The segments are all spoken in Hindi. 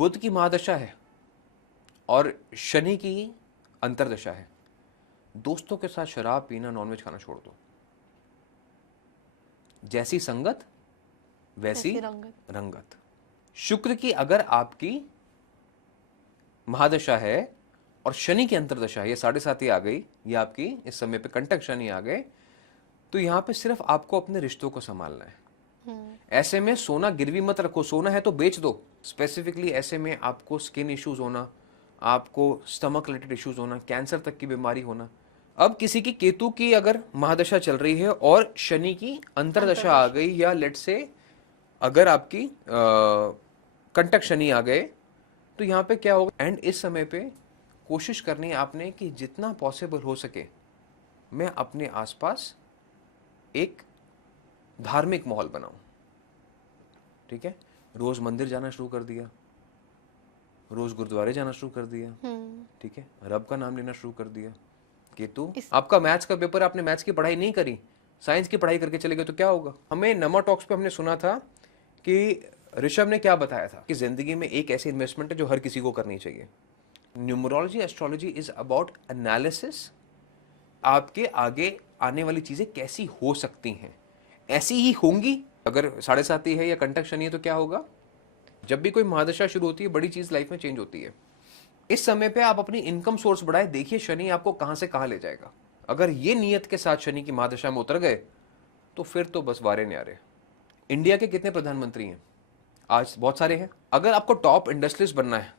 बुध की महादशा है और शनि की अंतर्दशा है। दोस्तों के साथ शराब पीना, नॉनवेज खाना छोड़ दो। जैसी संगत वैसी रंगत। शुक्र की अगर आपकी महादशा है और शनि की अंतर्दशा है, ये 7.5 आ गई, ये आपकी इस समय पे कंटक शनि आ गए, तो यहां पे सिर्फ आपको अपने रिश्तों को संभालना है। ऐसे में सोना गिरवी मत रखो, सोना है तो बेच दो। स्पेसिफिकली ऐसे में आपको स्किन इश्यूज होना, आपको स्टमक रिलेटेड इश्यूज होना, कैंसर तक की बीमारी होना। अब किसी की केतु की अगर महादशा चल रही है और शनि की अंतर्दशा आ गई, या लेट से अगर आपकी कंटक शनि आ गए, तो यहाँ पे क्या होगा, एंड इस समय पे कोशिश करनी है आपने कि जितना पॉसिबल हो सके मैं अपने आसपास एक धार्मिक माहौल बनाऊं। ठीक है, रोज मंदिर जाना शुरू कर दिया, रोज गुरुद्वारे जाना शुरू कर दिया। ठीक है, रब का नाम लेना शुरू कर दिया। केतु, आपका मैथ्स का पेपर, आपने मैथ्स की पढ़ाई नहीं करी, साइंस की पढ़ाई करके चले गए तो क्या होगा। हमें नमा टॉक्स पे हमने सुना था कि ऋषभ ने क्या बताया था कि जिंदगी में एक ऐसी इन्वेस्टमेंट है जो हर किसी को करनी चाहिए। Numerology astrology is about analysis, आपके आगे आने वाली चीजें कैसी हो सकती हैं, ऐसी ही होंगी। अगर 7.5 है या कंटक शनि है तो क्या होगा, जब भी कोई महादशा शुरू होती है बड़ी चीज लाइफ में चेंज होती है। इस समय पे आप अपनी इनकम सोर्स बढ़ाए, देखिए शनि आपको कहां से कहां ले जाएगा। अगर ये नियत के साथ शनि की महादशा में उतर गए तो फिर तो बस वारे न्यारे। इंडिया के कितने प्रधानमंत्री हैं आज? बहुत सारे हैं। अगर आपको टॉप इंडस्ट्रियलिस्ट बनना है,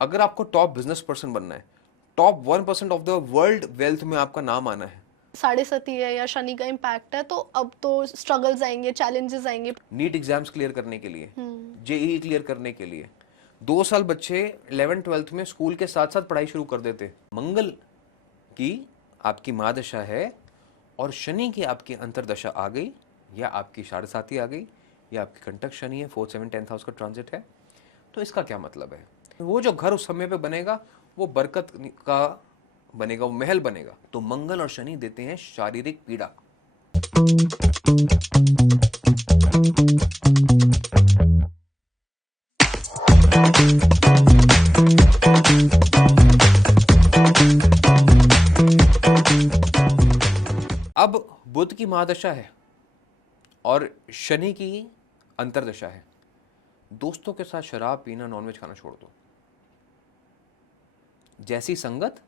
अगर आपको टॉप बिजनेस पर्सन बनना है, top 1% of the world wealth में आपका नाम आना है, 7.5 है या शनि का इम्पैक्ट है, तो अब तो स्ट्रगल्स आएंगे, चैलेंजेस आएंगे। नीट एग्जाम्स क्लियर करने के लिए, जेईई क्लियर करने के लिए 2 साल बच्चे 11th-12th में स्कूल के साथ साथ पढ़ाई शुरू कर देते। मंगल की आपकी महादशा है और शनि की आपकी अंतर्दशा आ गई, या आपकी 7.5 आ गई, या आपकी कंटक शनि है, 4th 7th 10th हाउस का ट्रांजिट है। तो इसका क्या मतलब है, वो जो घर उस समय पे बनेगा वो बरकत का बनेगा, वो महल बनेगा। तो मंगल और शनि देते हैं शारीरिक पीड़ा। अब बुध की महादशा है और शनि की अंतर्दशा है। दोस्तों के साथ शराब पीना, नॉनवेज खाना छोड़ दो। जैसी संगत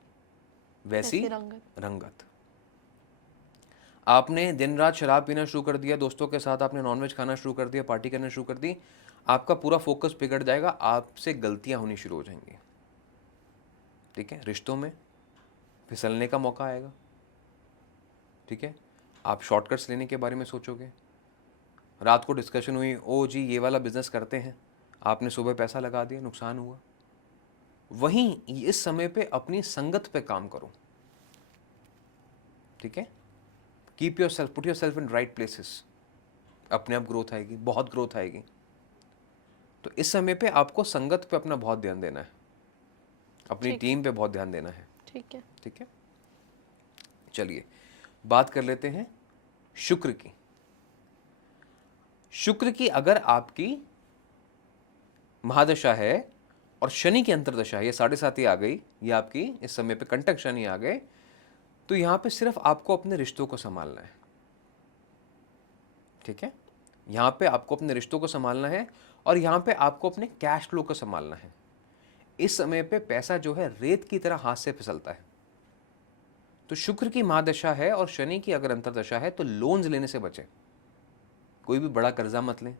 वैसी रंगत। आपने दिन रात शराब पीना शुरू कर दिया, दोस्तों के साथ आपने नॉनवेज खाना शुरू कर दिया, पार्टी करना शुरू कर दी, आपका पूरा फोकस बिगड़ जाएगा, आपसे गलतियां होनी शुरू हो जाएंगी। ठीक है, रिश्तों में फिसलने का मौका आएगा। ठीक है, आप शॉर्टकट्स लेने के बारे में सोचोगे। रात को डिस्कशन हुई, ओ जी ये वाला बिजनेस करते हैं, आपने सुबह पैसा लगा दिया, नुकसान हुआ। वहीं इस समय पे अपनी संगत पे काम करो। ठीक है, keep your self, put your self in right places, अपने आप ग्रोथ आएगी, बहुत ग्रोथ आएगी। तो इस समय पे आपको संगत पे अपना बहुत ध्यान देना है, अपनी टीम पे बहुत ध्यान देना है। ठीक है, ठीक है, चलिए बात कर लेते हैं शुक्र की। शुक्र की अगर आपकी महादशा है और शनि की अंतर्दशा है, ये 7.5 आ गई, ये आपकी इस समय पे कंटक शनि आ गए, तो यहां पे सिर्फ आपको अपने रिश्तों को संभालना है। ठीक है, यहां पे आपको अपने रिश्तों को संभालना है और यहां पे आपको अपने कैश फ्लो को संभालना है। इस समय पे पैसा जो है रेत की तरह हाथ से फिसलता है। तो शुक्र की महादशा है और शनि की अगर अंतर्दशा है तो लोन्स लेने से बचें। कोई भी बड़ा कर्जा मत लें,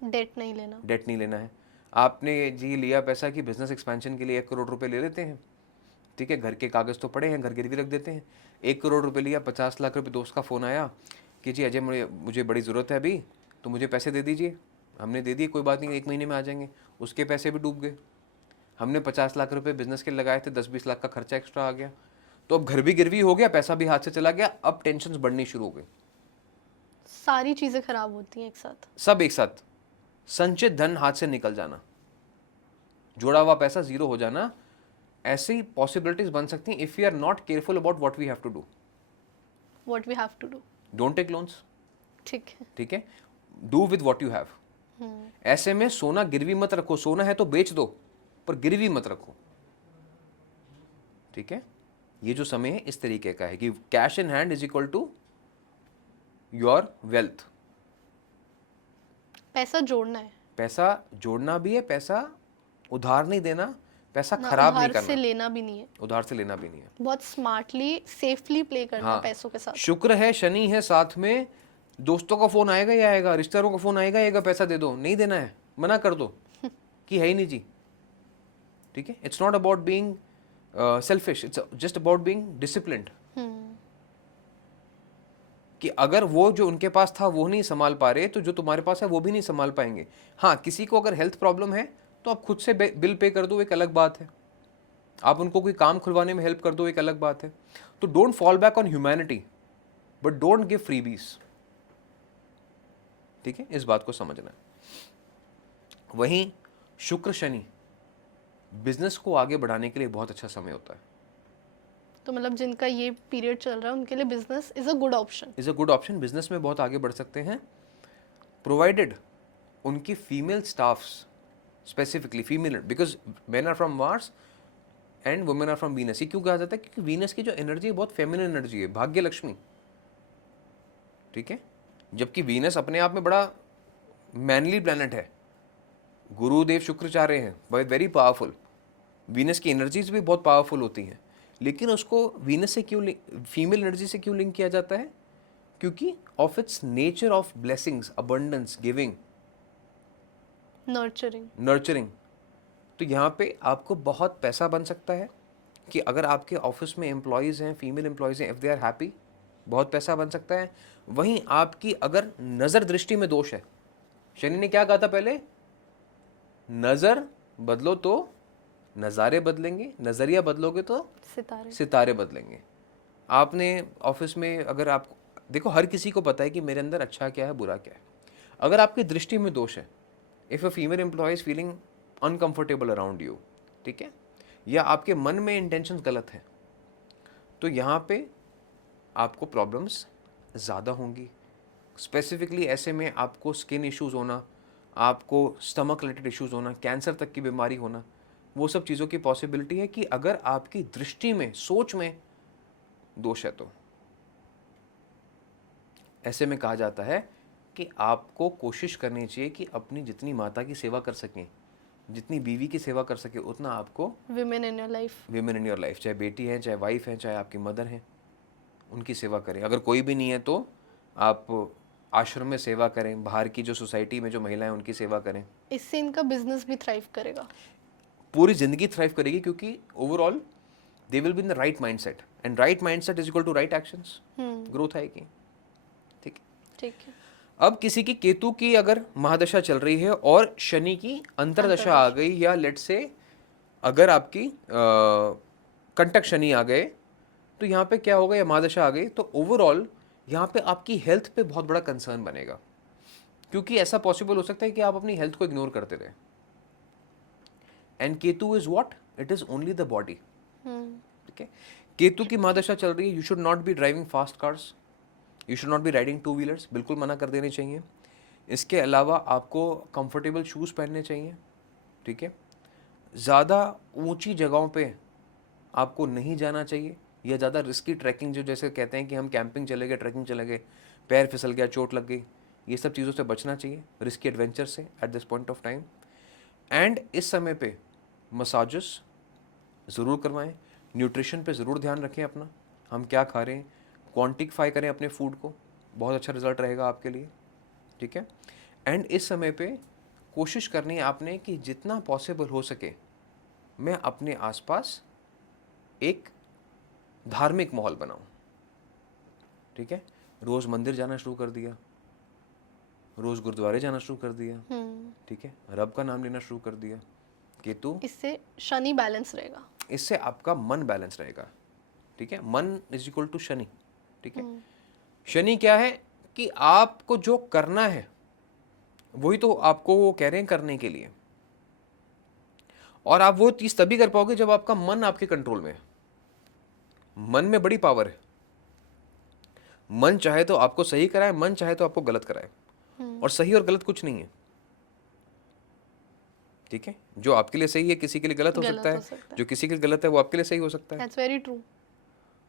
डेट नहीं लेना, डेट नहीं लेना है। आपने जी लिया पैसा कि बिजनेस एक्सपेंशन के लिए 1 करोड़ रुपए ले लेते हैं। ठीक है, घर के कागज तो पड़े हैं, घर गिरवी रख देते हैं। 1 करोड़ रुपए लिया, 50 लाख रुपए दोस्त का फोन आया कि जी अजय मुझे बड़ी ज़रूरत है अभी, तो मुझे पैसे दे दीजिए। हमने दे दिए, कोई बात नहीं 1 महीने में आ जाएंगे। उसके पैसे भी डूब गए। हमने 50 लाख रुपए बिजनेस के लगाए थे, 10-20 लाख का खर्चा एक्स्ट्रा आ गया। तो अब घर भी गिरवी हो गया, पैसा भी हाथ से चला गया, अब टेंशन बढ़नी शुरू हो गई। सारी चीजें खराब होती हैं एक साथ, सब एक साथ। संचित धन हाथ से निकल जाना, जोड़ा हुआ पैसा जीरो हो जाना, ऐसी पॉसिबिलिटीज बन सकती हैं if we are not careful about what we have to do. What we have to do, don't take loans. ठीक है, ठीक है, do with what you have. ऐसे में सोना गिरवी मत रखो, सोना है तो बेच दो पर गिरवी मत रखो, ठीक है। ये जो समय है इस तरीके का है कि cash in hand is equal to your wealth. पैसा जोड़ना है, पैसा जोड़ना भी है, पैसा उधार नहीं देना, पैसा ना खराब नहीं उधार से करना, लेना भी नहीं है। उधार से लेना भी नहीं है। बहुत स्मार्टली सेफली प्ले करना हाँ, पैसों के साथ। शुक्र है, शनि है साथ में, दोस्तों का फोन आएगा ही आएगा, रिश्तेदारों का फोन आएगा पैसा दे दो, नहीं देना है मना कर दो कि है ही नहीं जी, ठीक है। It's not about being selfish, it's just about being disciplined. कि अगर वो जो उनके पास था वो नहीं संभाल पा रहे तो जो तुम्हारे पास है वो भी नहीं संभाल पाएंगे। हाँ, किसी को अगर हेल्थ प्रॉब्लम है तो आप खुद से बिल पे कर दो, एक अलग बात है। आप उनको कोई काम खुलवाने में हेल्प कर दो, एक अलग बात है। तो don't fall back on humanity but don't give freebies, ठीक है, इस बात को समझना है। वहीं शुक्र शनि बिजनेस को आगे बढ़ाने के लिए बहुत अच्छा समय होता है। तो मतलब जिनका ये पीरियड चल रहा है उनके लिए business is a good option. Is a good option, business में बहुत आगे बढ़ सकते हैं, प्रोवाइडेड उनकी female staffs, specifically female, because men are from Mars and women are from Venus. ये क्यों कहा जाता है? क्योंकि वीनस की जो एनर्जी है बहुत फेमिनिन एनर्जी है, भाग्य लक्ष्मी, ठीक है। जबकि वीनस अपने आप में बड़ा मैनली प्लैनेट है, गुरुदेव शुक्राचार्य हैं, वेरी पावरफुल। वीनस की एनर्जीज भी बहुत पावरफुल होती हैं, लेकिन उसको वीनस से क्यों, फीमेल एनर्जी से क्यों लिंक किया जाता है? क्योंकि of its nature of blessings, abundance, giving, nurturing. तो यहाँ पे आपको बहुत पैसा बन सकता है कि अगर आपके ऑफिस में एम्प्लॉयज़ हैं, फीमेल एम्प्लॉयज़ हैं, इफ़ दे आर हैप्पी, बहुत पैसा बन सकता है। वहीं आपकी अगर नज़र दृष्टि में दोष है, शनि ने क्या कहा था पहले? नज़र बदलो तो नज़ारे बदलेंगे, नज़रिया बदलोगे तो सितारे बदलेंगे। आपने ऑफिस में अगर आप देखो, हर किसी को पता है कि मेरे अंदर अच्छा क्या है, बुरा क्या है। अगर आपकी दृष्टि में दोष है, if a female employ is feeling uncomfortable around you, ठीक है, या आपके मन में इंटेंशंस गलत है, तो यहाँ पे आपको प्रॉब्लम्स ज़्यादा होंगी। स्पेसिफिकली ऐसे में आपको स्किन इश्यूज़ होना, आपको स्टमक रिलेटेड इश्यूज़ होना, कैंसर तक की बीमारी होना, वो सब चीज़ों की पॉसिबिलिटी है कि अगर आपकी दृष्टि में, सोच में दोष है तो। ऐसे में कहा जाता है कि आपको कोशिश करनी चाहिए कि अपनी जितनी माता की सेवा कर सकें, जितनी बीवी की सेवा कर सके, उतना आपको विमेन इन योर लाइफ, चाहे बेटी है, चाहे वाइफ है, चाहे आपकी मदर है, उनकी सेवा करें। अगर कोई भी नहीं है तो आप आश्रम में सेवा करें, बाहर की जो सोसाइटी में जो महिलाएं उनकी सेवा करें। इससे इनका बिजनेस भी थ्राइव करेगा, पूरी जिंदगी थ्राइव करेगी, क्योंकि overall they will be in the right mindset, and right mindset is equal to right actions, growth आएगी, ठीक है। अब किसी की केतु की अगर महादशा चल रही है और शनि की अंतरदशा आ गई, या लेट से अगर आपकी कंटक शनि आ गए, तो यहाँ पे क्या होगा, या महादशा आ गई, तो ओवरऑल यहाँ पे आपकी हेल्थ पे बहुत बड़ा कंसर्न बनेगा। क्योंकि ऐसा पॉसिबल हो सकता है कि आप अपनी हेल्थ को इग्नोर करते रहे। And Ketu is what? It is only the body, ठीक है। केतु की महादशा चल रही है, you should not be driving fast cars, you should not be riding 2 wheelers, बिल्कुल मना कर देने चाहिए। इसके अलावा आपको कंफर्टेबल शूज़ पहनने चाहिए, ठीक है। ज़्यादा ऊंची जगहों पे आपको नहीं जाना चाहिए, या ज़्यादा रिस्की ट्रैकिंग, जो जैसे कहते हैं कि हम कैंपिंग चले गए, ट्रैकिंग चले गए, पैर फिसल गया, चोट लग गई, ये सब चीज़ों से बचना चाहिए, रिस्की एडवेंचर से at this point of time. And इस समय पे मसाजेस ज़रूर करवाएं, न्यूट्रिशन पे ज़रूर ध्यान रखें अपना, हम क्या खा रहे हैं, क्वांटिफाई करें अपने फूड को, बहुत अच्छा रिजल्ट रहेगा आपके लिए, ठीक है। एंड इस समय पे कोशिश करनी है आपने कि जितना पॉसिबल हो सके मैं अपने आसपास एक धार्मिक माहौल बनाऊं, ठीक है। रोज़ मंदिर जाना शुरू कर दिया, रोज़ गुरुद्वारे जाना शुरू कर दिया, ठीक है, रब का नाम लेना शुरू कर दिया। केतु, इससे शनि बैलेंस रहेगा, इससे आपका मन बैलेंस रहेगा, ठीक है। मन इज इक्वल टू शनि, ठीक है। शनि क्या है कि आपको जो करना है वही तो आपको वो कह रहे हैं करने के लिए, और आप वो चीज तभी कर पाओगे जब आपका मन आपके कंट्रोल में है। मन में बड़ी पावर है, मन चाहे तो आपको सही कराए, मन चाहे तो आपको गलत कराए, और सही और गलत कुछ नहीं है, ठीक है, जो आपके लिए सही है किसी के लिए गलत हो सकता है, जो किसी के लिए गलत है वो आपके लिए सही हो सकता है। That's very true.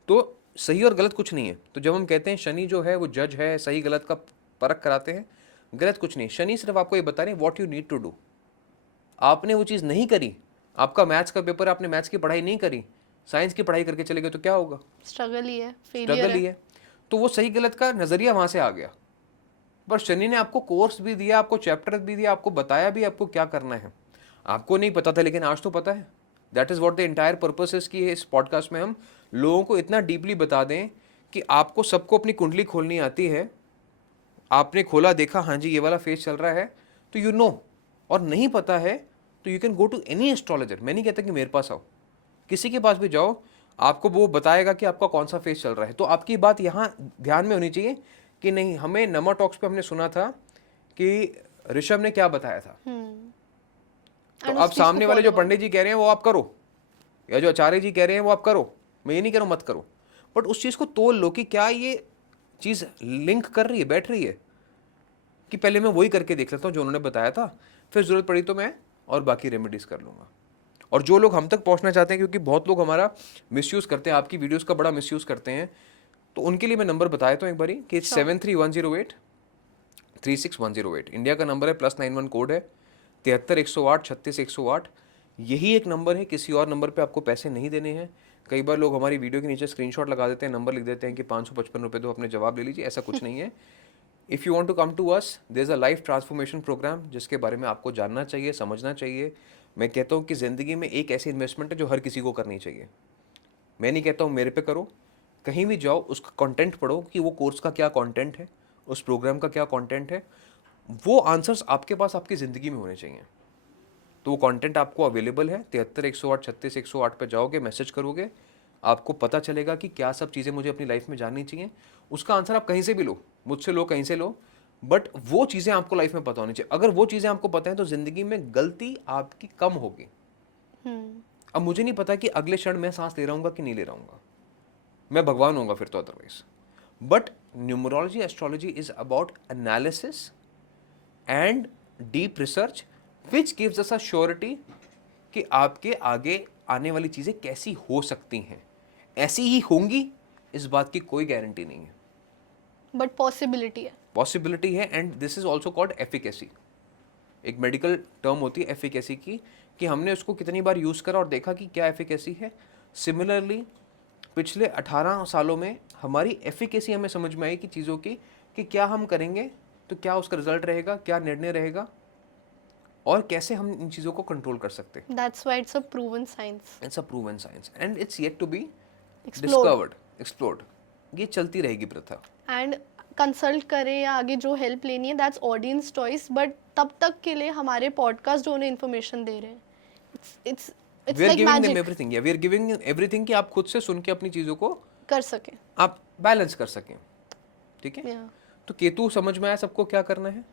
तो सही और गलत कुछ नहीं है। तो जब हम कहते हैं शनि जो है वो जज है, सही गलत का परख कराते हैं, गलत कुछ नहीं। शनि सिर्फ आपको ये बता रहे हैं what you need to do. आपने वो चीज़ नहीं करी, आपका मैथ्स का पेपर, आपने मैथ्स की पढ़ाई नहीं करी, साइंस की पढ़ाई करके चले गए तो क्या होगा? स्ट्रगल ही है, स्ट्रगल ही है। तो वो सही गलत का नजरिया वहां से आ गया। पर शनि ने आपको कोर्स भी दिया, आपको चैप्टर भी दिया, आपको बताया भी आपको क्या करना है। आपको नहीं पता था लेकिन आज तो पता है। That is what the entire purpose is कि इस पॉडकास्ट में हम लोगों को इतना डीपली बता दें कि आपको सबको अपनी कुंडली खोलनी आती है। आपने खोला, देखा, हाँ जी ये वाला फेज चल रहा है, तो यू नो। और नहीं पता है तो you can go to any astrologer. मैं नहीं कहता कि मेरे पास आओ, किसी के पास भी जाओ, आपको वो बताएगा कि आपका कौन सा फेज चल रहा है। तो आपकी बात यहाँ ध्यान में होनी चाहिए कि नहीं, हमें नमा टॉक्स पे हमने सुना था कि ऋषभ ने क्या बताया था, तो अब सामने वाले जो पंडित जी कह रहे हैं वो आप करो, या जो आचार्य जी कह रहे हैं वो आप करो। मैं ये नहीं कह रहा हूं मत करो, बट उस चीज को तोल लो कि क्या ये चीज लिंक कर रही है, बैठ रही है, कि पहले मैं वही करके देख लेता हूँ जो उन्होंने बताया था, फिर जरूरत पड़ी तो मैं और बाकी रेमेडीज कर लूंगा। और जो लोग हम तक पहुंचना चाहते हैं, क्योंकि बहुत लोग हमारा मिसयूज करते हैं, आपकी वीडियोस का बड़ा मिसयूज करते हैं, तो उनके लिए मैं नंबर बताया तो एक बारी कि 7310836108 इंडिया का नंबर है, +91 कोड है, 7310836108। यही एक नंबर है, किसी और नंबर पे आपको पैसे नहीं देने हैं। कई बार लोग हमारी वीडियो के नीचे स्क्रीनशॉट लगा देते हैं, नंबर लिख देते हैं कि 555 रुपये दो, अपने जवाब ले लीजिए। ऐसा कुछ नहीं है। If you want to come to us, there is a life transformation programme जिसके बारे में आपको जानना चाहिए, समझना चाहिए। मैं कहता हूँ कि ज़िंदगी में एक ऐसी इन्वेस्टमेंट है जो हर किसी को करनी चाहिए। मैं नहीं कहता हूँ मेरे पे करो, कहीं भी जाओ उसका कंटेंट पढ़ो कि वो कोर्स का क्या कंटेंट है, उस प्रोग्राम का क्या कंटेंट है। वो आंसर्स आपके पास आपकी ज़िंदगी में होने चाहिए। तो वो कंटेंट आपको अवेलेबल है, 7310836108 पे जाओगे, मैसेज करोगे, आपको पता चलेगा कि क्या सब चीज़ें मुझे अपनी लाइफ में जाननी चाहिए। उसका आंसर आप कहीं से भी लो, मुझसे लो, कहीं से लो, बट वो चीज़ें आपको लाइफ में पता होनी चाहिए। अगर वो चीज़ें आपको पता है तो ज़िंदगी में गलती आपकी कम होगी। अब मुझे नहीं पता कि अगले क्षण मैं सांस ले रहा हूँ कि नहीं ले रहा हूँ, मैं भगवान होऊंगा फिर तो, otherwise. But numerology astrology is about analysis and deep research which gives us a surety कि आपके आगे आने वाली चीज़ें कैसी हो सकती हैं। ऐसी ही होंगी इस बात की कोई गारंटी नहीं है, बट पॉसिबिलिटी है। And this is also called efficacy. एक मेडिकल टर्म होती है एफिकेसी की, कि हमने उसको कितनी बार यूज़ करा और देखा कि क्या एफिकेसी है। सिमिलरली पिछले 18 सालों में हमारी एफिकेसी हमें समझ में आई कि चीज़ों की, कि क्या हम करेंगे तो क्या उसका रिजल्ट रहेगा, क्या निर्णय रहेगा, और कैसे हम इन चीज़ों को कंट्रोल कर सकते हैं। That's why it's a proven science. It's a proven science and it's yet to be Explored. Discovered, explored. ये चलती रहेगी प्रथा। And कंसल्ट करें या आगे जो हेल्प लेनी है, दैट्स ऑडियंस चॉइस, बट तब तक के लिए हमारे पॉडकास्ट जो उन्हें इन्फॉर्मेशन दे रहे हैं, it's we are like giving them magic. Everything, we are giving everything कि आप खुद से सुन के अपनी चीज़ों को कर सके। आप बैलेंस कर सकें। ठीक है, Yeah. तो केतु समझ में आया सबको क्या करना है।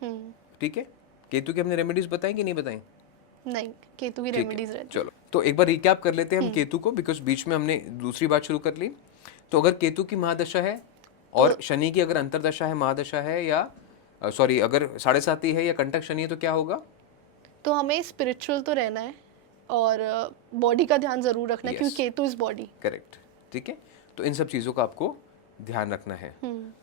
ठीक है, केतु की हमने रेमेडीज बताई कि नहीं बताई? नहीं, केतु की ठीक रेमेडीज है, रहती चलो तो एक बार रिकैप कर लेते हैं हम केतु को, बिकॉज बीच में हमने दूसरी बात शुरू कर ली। तो अगर केतु की महादशा है और शनि की अगर अंतरदशा है, महादशा है, या सॉरी अगर 7.5 है या कंटक शनि है, तो क्या होगा? तो हमें स्पिरिचुअल तो रहना है और बॉडी का ध्यान जरूर रखना है, Yes. क्योंकि केतु इज बॉडी। करेक्ट, ठीक है। तो इन सब चीज़ों का आपको ध्यान रखना है।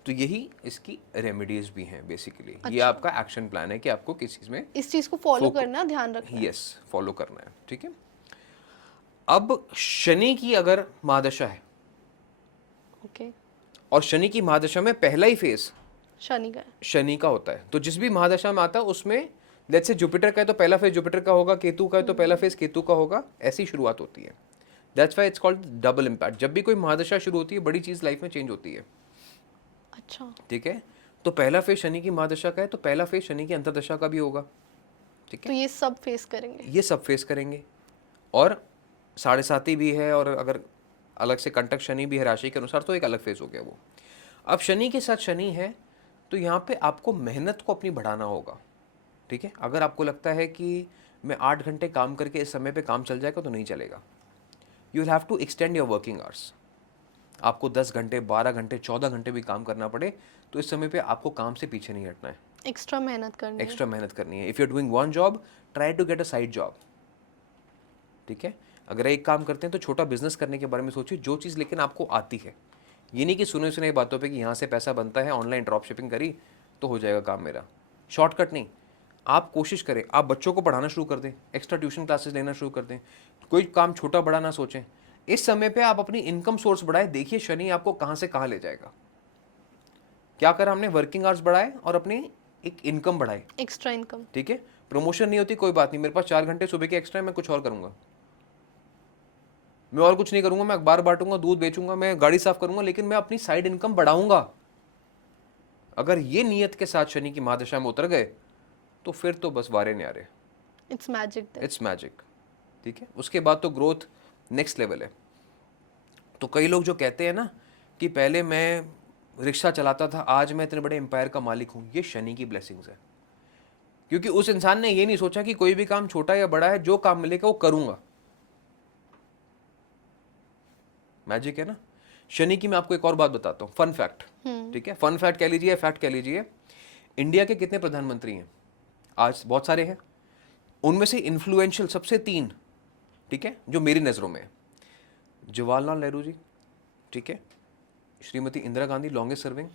तो यही इसकी रेमेडीज भी हैं बेसिकली। ये आपका एक्शन प्लान है कि आपको किस चीज़ में इस चीज को फॉलो करना, ध्यान रखना है। यस, फॉलो करना है। ठीक है, अब शनि की अगर महादशा है, ओके, और शनि की महादशा में पहला ही फेज शनि का होता है, तो जिस भी महादशा में आता है उसमें लेट्स से जुपिटर का है तो पहला फेज जुपिटर का होगा, केतु का है तो पहला फेज केतु का होगा, ऐसी शुरुआत होती है। That's why it's called double impact. जब भी कोई महादशा शुरू होती है, बड़ी चीज लाइफ में चेंज होती है। अच्छा, ठीक है, तो पहला फेज शनि की महादशा का है तो पहला फेज शनि की अंतरदशा का भी होगा। ठीक है, तो ये सब फेस करेंगे, ये सब फेस करेंगे। और 7.5 भी है, और अगर अलग से कंटक शनि भी है राशि के अनुसार, तो एक अलग फेज हो गया वो। अब शनि के साथ शनि है तो यहाँ पे आपको मेहनत को अपनी बढ़ाना होगा। ठीक है, अगर आपको लगता है कि मैं 8 घंटे काम करके इस समय पे काम चल जाएगा, तो नहीं चलेगा। You will have to extend your working hours. आपको 10 घंटे, 12 घंटे, 14 घंटे भी काम करना पड़े, तो इस समय पे आपको काम से पीछे नहीं हटना है। एक्स्ट्रा मेहनत करनी है। एक्स्ट्रा मेहनत करनी है। If you are doing one job, try to get a side job. ठीक है, अगर एक काम करते हैं तो छोटा बिजनेस करने के बारे में सोचिए, जो चीज़ लेकिन आपको आती है। ये नहीं कि सुने सुने बातों पे कि यहाँ से पैसा बनता है, ऑनलाइन ड्रॉप शिपिंग करी तो हो जाएगा काम मेरा। शॉर्टकट नहीं, आप कोशिश करें, आप बच्चों को पढ़ाना शुरू कर दें, एक्स्ट्रा ट्यूशन क्लासेस लेना शुरू कर दें, कोई काम छोटा बड़ा ना सोचें। इस समय पे आप अपनी इनकम सोर्स बढ़ाएं, देखिए शनि आपको कहाँ से कहाँ ले जाएगा। क्या करा हमने, वर्किंग आवर्स बढ़ाए और अपनी एक इनकम बढ़ाई, एक्स्ट्रा इनकम। ठीक है। प्रमोशन नहीं होती कोई बात नहीं, मेरे पास 4 घंटे सुबह के एक्स्ट्रा है, मैं कुछ और करूंगा, मैं और कुछ नहीं करूंगा, मैं अखबार बांटूंगा, दूध बेचूंगा, मैं गाड़ी साफ करूंगा, लेकिन मैं अपनी साइड इनकम बढ़ाऊंगा। अगर ये नियत के साथ शनि की महादशा में उतर गए तो फिर तो बस वारे न्यारे, इट्स मैजिक। It's magic. ठीक है, उसके बाद तो ग्रोथ नेक्स्ट लेवल है। तो कई लोग जो कहते हैं ना कि पहले मैं रिक्शा चलाता था, आज मैं इतने बड़े एम्पायर का मालिक हूं, ये शनि की ब्लेसिंग्स है। क्योंकि उस इंसान ने ये नहीं सोचा कि कोई भी काम छोटा या बड़ा है, जो काम मिलेगा वो करूंगा। मैजिक है ना। शनि की मैं आपको एक और बात बताता हूँ, फन फैक्ट। ठीक है, फन फैक्ट कह लीजिए, फैक्ट कह लीजिए। इंडिया के कितने प्रधानमंत्री हैं? आज बहुत सारे हैं। उनमें से इन्फ्लुएंशियल सबसे 3, ठीक है, जो मेरी नज़रों में है, जवाहरलाल नेहरू जी, ठीक है, Shrimati Indira Gandhi, longest serving,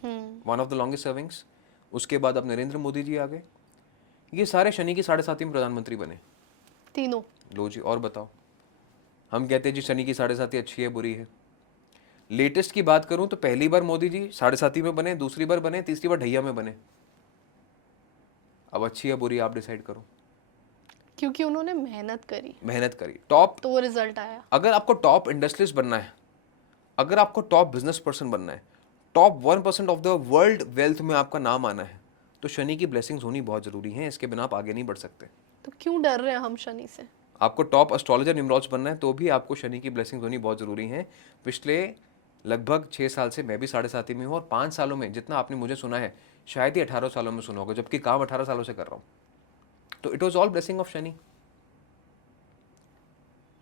one of the longest servings. उसके बाद अब नरेंद्र मोदी जी आ गए। ये सारे शनि की 7.5 में प्रधानमंत्री बने, तीनों। लो जी, और बताओ। हम कहते हैं जी शनि की 7.5 अच्छी है बुरी है। लेटेस्ट की बात करूं तो पहली बार मोदी जी 7.5 में बने, दूसरी बार बने, तीसरी बार ढैया में बने। अब अच्छी है बुरी आप डिसाइड करो। क्योंकि उन्होंने मेहनत करी, टॉप। तो वो रिजल्ट आया। अगर आपको टॉप इंडस्ट्रियलिस्ट बनना है, अगर आपको टॉप बिजनेस पर्सन बनना है, top 1% of the world wealth में आपका नाम आना है, तो शनि की ब्लेसिंग्स होनी बहुत जरूरी है। इसके बिना आप आगे नहीं बढ़ सकते। तो क्यों डर रहे हैं हम शनि से? आपको टॉप एस्ट्रोलॉजर न्यूमरोलॉजिस्ट बनना है तो भी आपको शनि की ब्लेसिंग्स होनी बहुत जरूरी है। पिछले लगभग 6 साल से मैं भी 7.5 में हूँ, और 5 सालों में जितना आपने मुझे सुना है शायद ही 18 सालों में सुना होगा, जबकि काम 18 सालों से कर रहा हूँ। तो it was all blessing of Shani.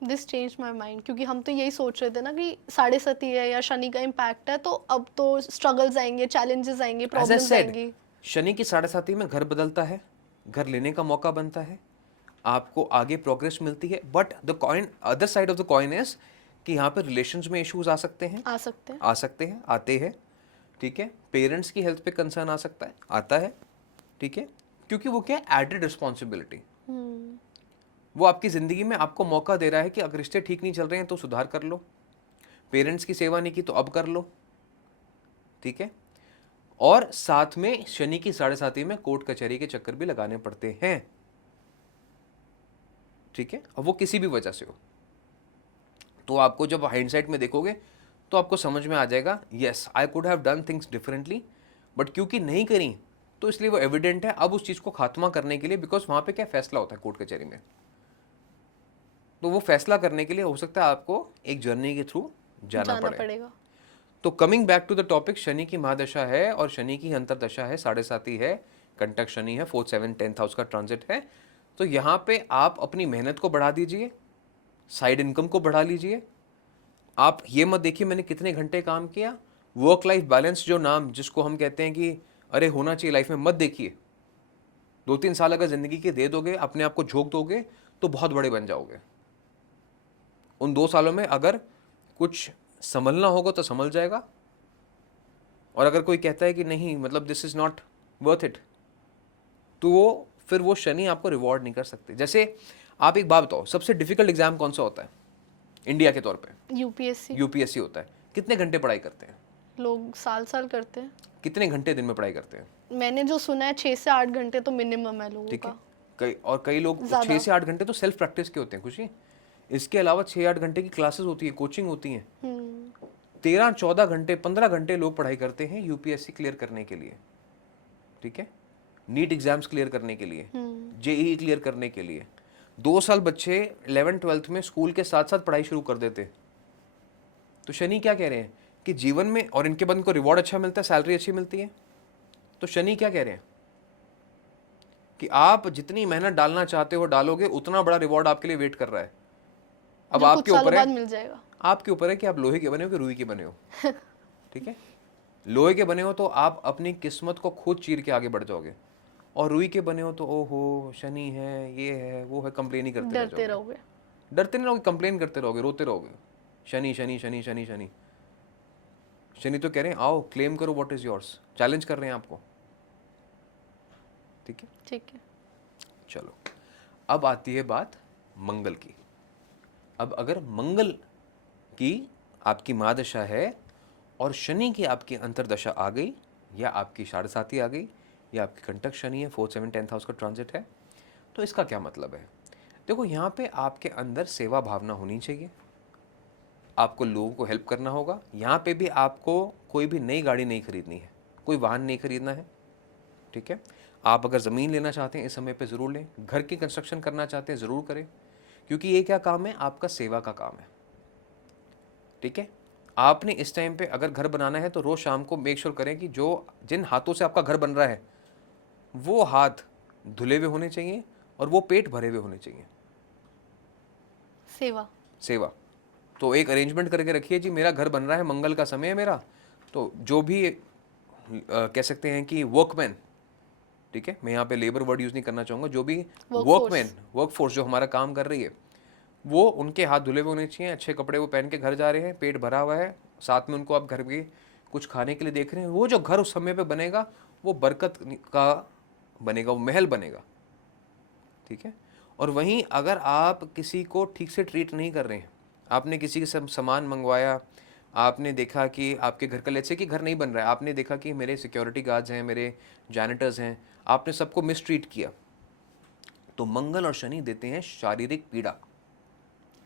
This change my mind, क्योंकि हम तो यही सोच रहे थे ना कि 7.5 है या शनि का इम्पैक्ट है, तो अब तो स्ट्रगल्स आएंगे, चैलेंजेस आएंगे, As I प्रॉब्लम्स said, आएंगी। शनि की 7.5 में घर बदलता है, घर लेने का मौका बनता है, आपको आगे प्रोग्रेस मिलती है। But the coin, other side of the coin is कि यहाँ पर रिलेशंस में इश्यूज आ सकते हैं, आते हैं। ठीक है, पेरेंट्स की हेल्थ पे कंसर्न आ सकता है, आता है। ठीक है, क्योंकि वो क्या है, एडेड रिस्पॉन्सिबिलिटी। वो आपकी ज़िंदगी में आपको मौका दे रहा है कि अगर रिश्ते ठीक नहीं चल रहे हैं तो सुधार कर लो, पेरेंट्स की सेवा नहीं की तो अब कर लो। ठीक है, और साथ में शनि की 7.5 में कोर्ट कचहरी के चक्कर भी लगाने पड़ते हैं। ठीक है, अब वो किसी भी वजह से हो, तो आपको जब हाइंडसाइट में देखोगे तो आपको समझ में आ जाएगा, yes I could have done things differently, but क्योंकि नहीं करी तो इसलिए वो एविडेंट है। अब उस चीज़ को खात्मा करने के लिए, बिकॉज वहाँ पे क्या फैसला होता है कोर्ट कचहरी में, तो वो फैसला करने के लिए हो सकता है आपको एक जर्नी के थ्रू जाना पड़ेगा। तो coming back to the topic, Shani की महादशा है और शनि की अंतरदशा है, 7.5 है, कंटक शनि है, 4th 7th 10th हाउस का ट्रांजिट है। तो यहाँ पे आप अपनी मेहनत को बढ़ा दीजिए, साइड इनकम को बढ़ा लीजिए। आप ये मत देखिए मैंने कितने घंटे काम किया, वर्क लाइफ बैलेंस जो नाम जिसको हम कहते हैं कि अरे होना चाहिए लाइफ में, मत देखिए। 2-3 साल अगर जिंदगी के दे दोगे, अपने आप को झोंक दोगे तो बहुत बड़े बन जाओगे। उन 2 सालों में अगर कुछ संभलना होगा तो संभल जाएगा, और अगर कोई कहता है कि नहीं मतलब this is not worth it, तो फिर वो शनि आपको रिवॉर्ड नहीं कर सकते। जैसे आप एक बात बताओ, सबसे डिफिकल्ट एग्जाम कौन सा होता है इंडिया के तौर पे? यूपीएससी होता है। कितने घंटे पढ़ाई करते हैं लोग? साल करते हैं। कितने घंटे दिन में पढ़ाई करते हैं? मैंने जो सुना है 6 से 8 घंटे तो मिनिमम है लोगों का। कई लोग 6 से 8 घंटे तो सेल्फ प्रैक्टिस के होते हैं खुशी। इसके अलावा 6-8 घंटे की क्लासेस होती है, कोचिंग होती है। 13-14 घंटे 15 घंटे लोग पढ़ाई करते हैं यूपीएससी क्लियर करने के लिए। ठीक है, नीट एग्जाम्स क्लियर करने के लिए, जेईई क्लियर करने के लिए। 2 साल बच्चे 11th-12th में स्कूल के साथ साथ पढ़ाई शुरू कर देते। तो शनि क्या कह रहे हैं कि जीवन में, और इनके बाद इनको रिवॉर्ड अच्छा मिलता है, सैलरी अच्छी मिलती है। तो शनि क्या कह रहे हैं कि आप जितनी मेहनत डालना चाहते हो डालोगे, उतना बड़ा रिवॉर्ड आपके लिए वेट कर रहा है। अब आपके ऊपर है, मिल जाएगा। आपके ऊपर है कि आप लोहे के बने हो कि रुई के बने हो। ठीक है, लोहे के बने हो तो आप अपनी किस्मत को खुद चीर के आगे बढ़ जाओगे, और रुई के बने हो तो ओहो शनि है, ये है, वो है, कंप्लेन ही करते रह डरते जाओगे। रहोगे। डरते नहीं रहोगे, कंप्लेन करते रहोगे, रोते रहोगे, शनि शनि शनि शनि शनि। शनि तो कह रहे हैं आओ क्लेम करो व्हाट इज योर्स, चैलेंज कर रहे हैं आपको। ठीक है, ठीक है। चलो अब आती है बात मंगल की। अब अगर मंगल की आपकी महादशा है और शनि की आपकी अंतरदशा आ गई, या आपकी 7.5 आ गई, या आपकी कंटक शनि है, 4th 7th 10th हाउस का ट्रांजिट है, तो इसका क्या मतलब है? देखो यहाँ पे आपके अंदर सेवा भावना होनी चाहिए, आपको लोगों को हेल्प करना होगा। यहाँ पे भी आपको कोई भी नई गाड़ी नहीं खरीदनी है, कोई वाहन नहीं खरीदना है। ठीक है, आप अगर ज़मीन लेना चाहते हैं इस समय पे ज़रूर लें, घर की कंस्ट्रक्शन करना चाहते हैं ज़रूर करें, क्योंकि ये क्या काम है? आपका सेवा का काम है। ठीक है, आपने इस टाइम पे अगर घर बनाना है तो रोज़ शाम को मेक श्योर करें कि जो जिन हाथों से आपका घर बन रहा है वो हाथ धुले हुए होने चाहिए और वो पेट भरे हुए होने चाहिए। सेवा। सेवा तो एक अरेंजमेंट करके रखिए जी, मेरा घर बन रहा है, मंगल का समय है मेरा, तो जो भी कह सकते हैं कि वर्कमैन, ठीक है, मैं यहाँ पे लेबर वर्ड यूज़ नहीं करना चाहूँगा, जो भी वर्कमैन, वर्कफोर्स जो हमारा काम कर रही है, वो उनके हाथ धुले हुए होने चाहिए, अच्छे कपड़े वो पहन के घर जा रहे हैं, पेट भरा हुआ है, साथ में उनको आप घर के कुछ खाने के लिए देख रहे हैं। वो जो घर उस समय पे बनेगा वो बरकत का बनेगा, वो महल बनेगा। ठीक है, और वहीं अगर आप किसी को ठीक से ट्रीट नहीं कर रहे हैं, आपने किसी के सामान मंगवाया, आपने देखा कि आपके घर का लेट्स से कि घर नहीं बन रहा है, आपने देखा कि मेरे सिक्योरिटी गार्ड्स हैं, मेरे जैनिटर्स हैं, आपने सबको मिसट्रीट किया, तो मंगल और शनि देते हैं शारीरिक पीड़ा,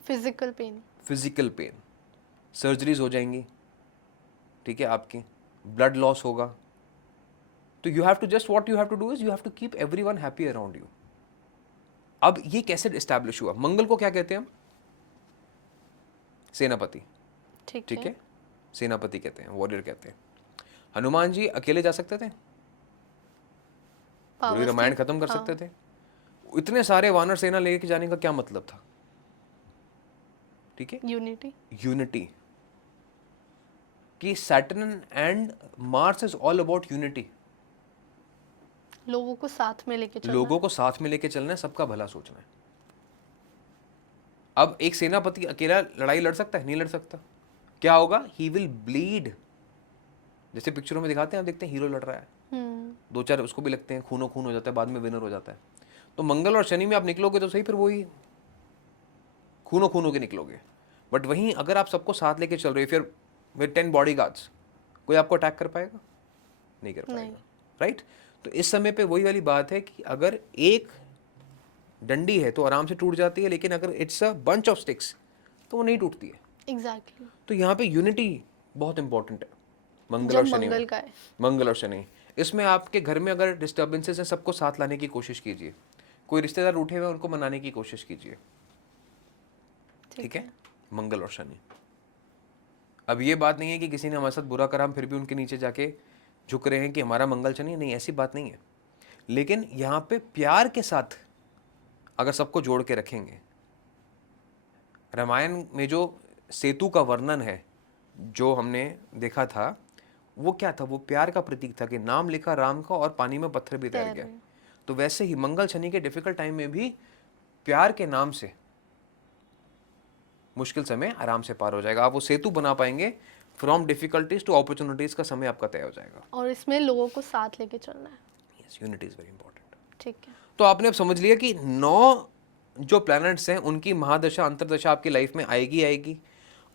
physical pain. Physical pain, surgeries हो जाएंगी, ठीक है, आपकी ब्लड लॉस होगा। तो you have to just what you have to do is you have to keep everyone happy around you. अब ये कैसे एस्टैब्लिश हुआ? मंगल को क्या कहते हैं हम? सेनापति। ठीक है, सेनापति कहते हैं, वॉरियर कहते हैं। हनुमान जी अकेले जा सकते थे, पूरी रामायण खत्म कर सकते थे। इतने सारे वानर सेना लेके जाने का क्या मतलब था? ठीक है, यूनिटी। यूनिटी कि Saturn and Mars is all about unity. लोगों को साथ में लेके चलना, लोगों को साथ में लेके चलना है, सबका भला सोचना है। अब एक सेनापति अकेला लड़ाई लड़ सकता है? नहीं लड़ सकता। क्या होगा? He will bleed. जैसे पिक्चरों में दिखाते हैं, आप देखते हैं हीरो लड़ रहा है, दो चार उसको भी लगते हैं, खूनो खून हो जाता है, बाद में विनर हो जाता है। तो मंगल और शनि में आप निकलोगे तो सही, फिर वही खूनो खून होके निकलोगे। बट वहीं अगर आप सबको साथ लेके चल रहे हो, फिर विद 10 बॉडीगार्ड्स, कोई आपको अटैक कर पाएगा? नहीं कर पाएगा, राइट? तो इस समय पे वही वाली बात है कि अगर एक डंडी है तो आराम से टूट जाती है, लेकिन अगर it's a bunch of sticks तो वो नहीं टूटती है। एग्जैक्टली। तो यहाँ पे यूनिटी बहुत इंपॉर्टेंट है मंगल और शनि में। मंगल और शनि इसमें आपके घर में अगर डिस्टर्बेंसेस हैं, सबको साथ लाने की कोशिश कीजिए। कोई रिश्तेदार उठे हुए उनको मनाने की कोशिश कीजिए। ठीक है, मंगल और शनि। अब ये बात नहीं है कि किसी ने हमारे साथ बुरा करा, हम फिर भी उनके नीचे जाके झुक रहे हैं कि हमारा मंगल शनि, नहीं, ऐसी बात नहीं है। लेकिन यहाँ पे प्यार के साथ अगर सबको जोड़ के रखेंगे, रामायण में जो सेतु का वर्णन है जो हमने देखा था, वो क्या था? वो प्यार का प्रतीक था कि नाम लिखा राम का और पानी में पत्थर भी तैर गया। तो वैसे ही मंगल शनि के डिफिकल्ट टाइम में भी प्यार के नाम से मुश्किल समय आराम से पार हो जाएगा। आप वो सेतु बना पाएंगे, फ्रॉम डिफिकल्टीज टू अपॉर्चुनिटीज का समय आपका तय हो जाएगा। और इसमें लोगों को साथ लेके चलना है। Yes, unity is very important. ठीक है, तो आपने अब समझ लिया कि 9 जो प्लैनेट्स हैं उनकी महादशा अंतरदशा आपकी लाइफ में आएगी।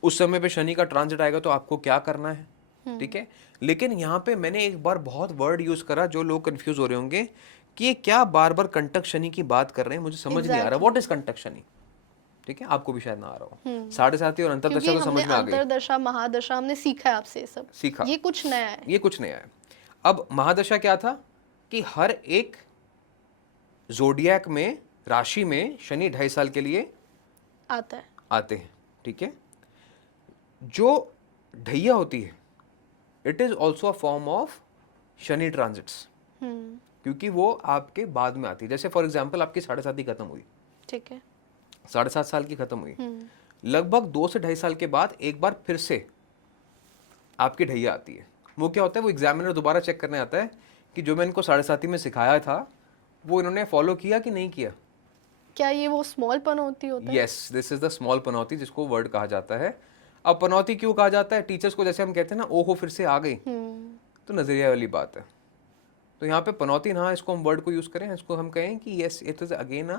उस समय पे शनि का ट्रांजिट आएगा तो आपको क्या करना है। ठीक है, लेकिन यहाँ पे मैंने एक बार बहुत वर्ड यूज करा, जो लोग कंफ्यूज हो रहे होंगे कि ये क्या बार बार कंटक शनि की बात कर रहे हैं, मुझे समझ नहीं आ रहा। What is Kantak Shani? ठीक है, आपको भी शायद ना आ रहा हो। 7.5 और अंतरदशा तो समझ में आ गई। अंतरदशा महादशा हमने सीखा है आपसे, सब सीखा, ये कुछ नया है। ये कुछ नया है। अब महादशा क्या था कि हर एक जोडियक में, राशि में शनि 2.5 साल के लिए आते हैं। ठीक है, जो ढैया होती है, it is also a form of Shani transits, क्योंकि वो आपके बाद में आती है। जैसे फॉर एग्जाम्पल आपकी 7.5 खत्म हुई, ठीक है, 7.5 साल की खत्म हुई, लगभग 2 से 2.5 साल के बाद एक बार फिर से आपकी ढैया आती है। वो क्या होता है? वो एग्जामिनर दोबारा चेक करने आता है कि जो मैं इनको 7.5 में सिखाया था वो इन्होंने फॉलो किया कि नहीं किया? क्या ये वो स्मॉल पनौती होता है? Yes, this is the small पनौती, जिसको वर्ड कहा जाता है। अब पनौती क्यों कहा जाता है? टीचर्स को जैसे हम कहते हैं ना, ओहो फिर से आ गई, तो नजरिया वाली बात है। तो यहाँ पे पनौती ना, इसको हम वर्ड को यूज करें, इसको हम कहें कि yes it is again a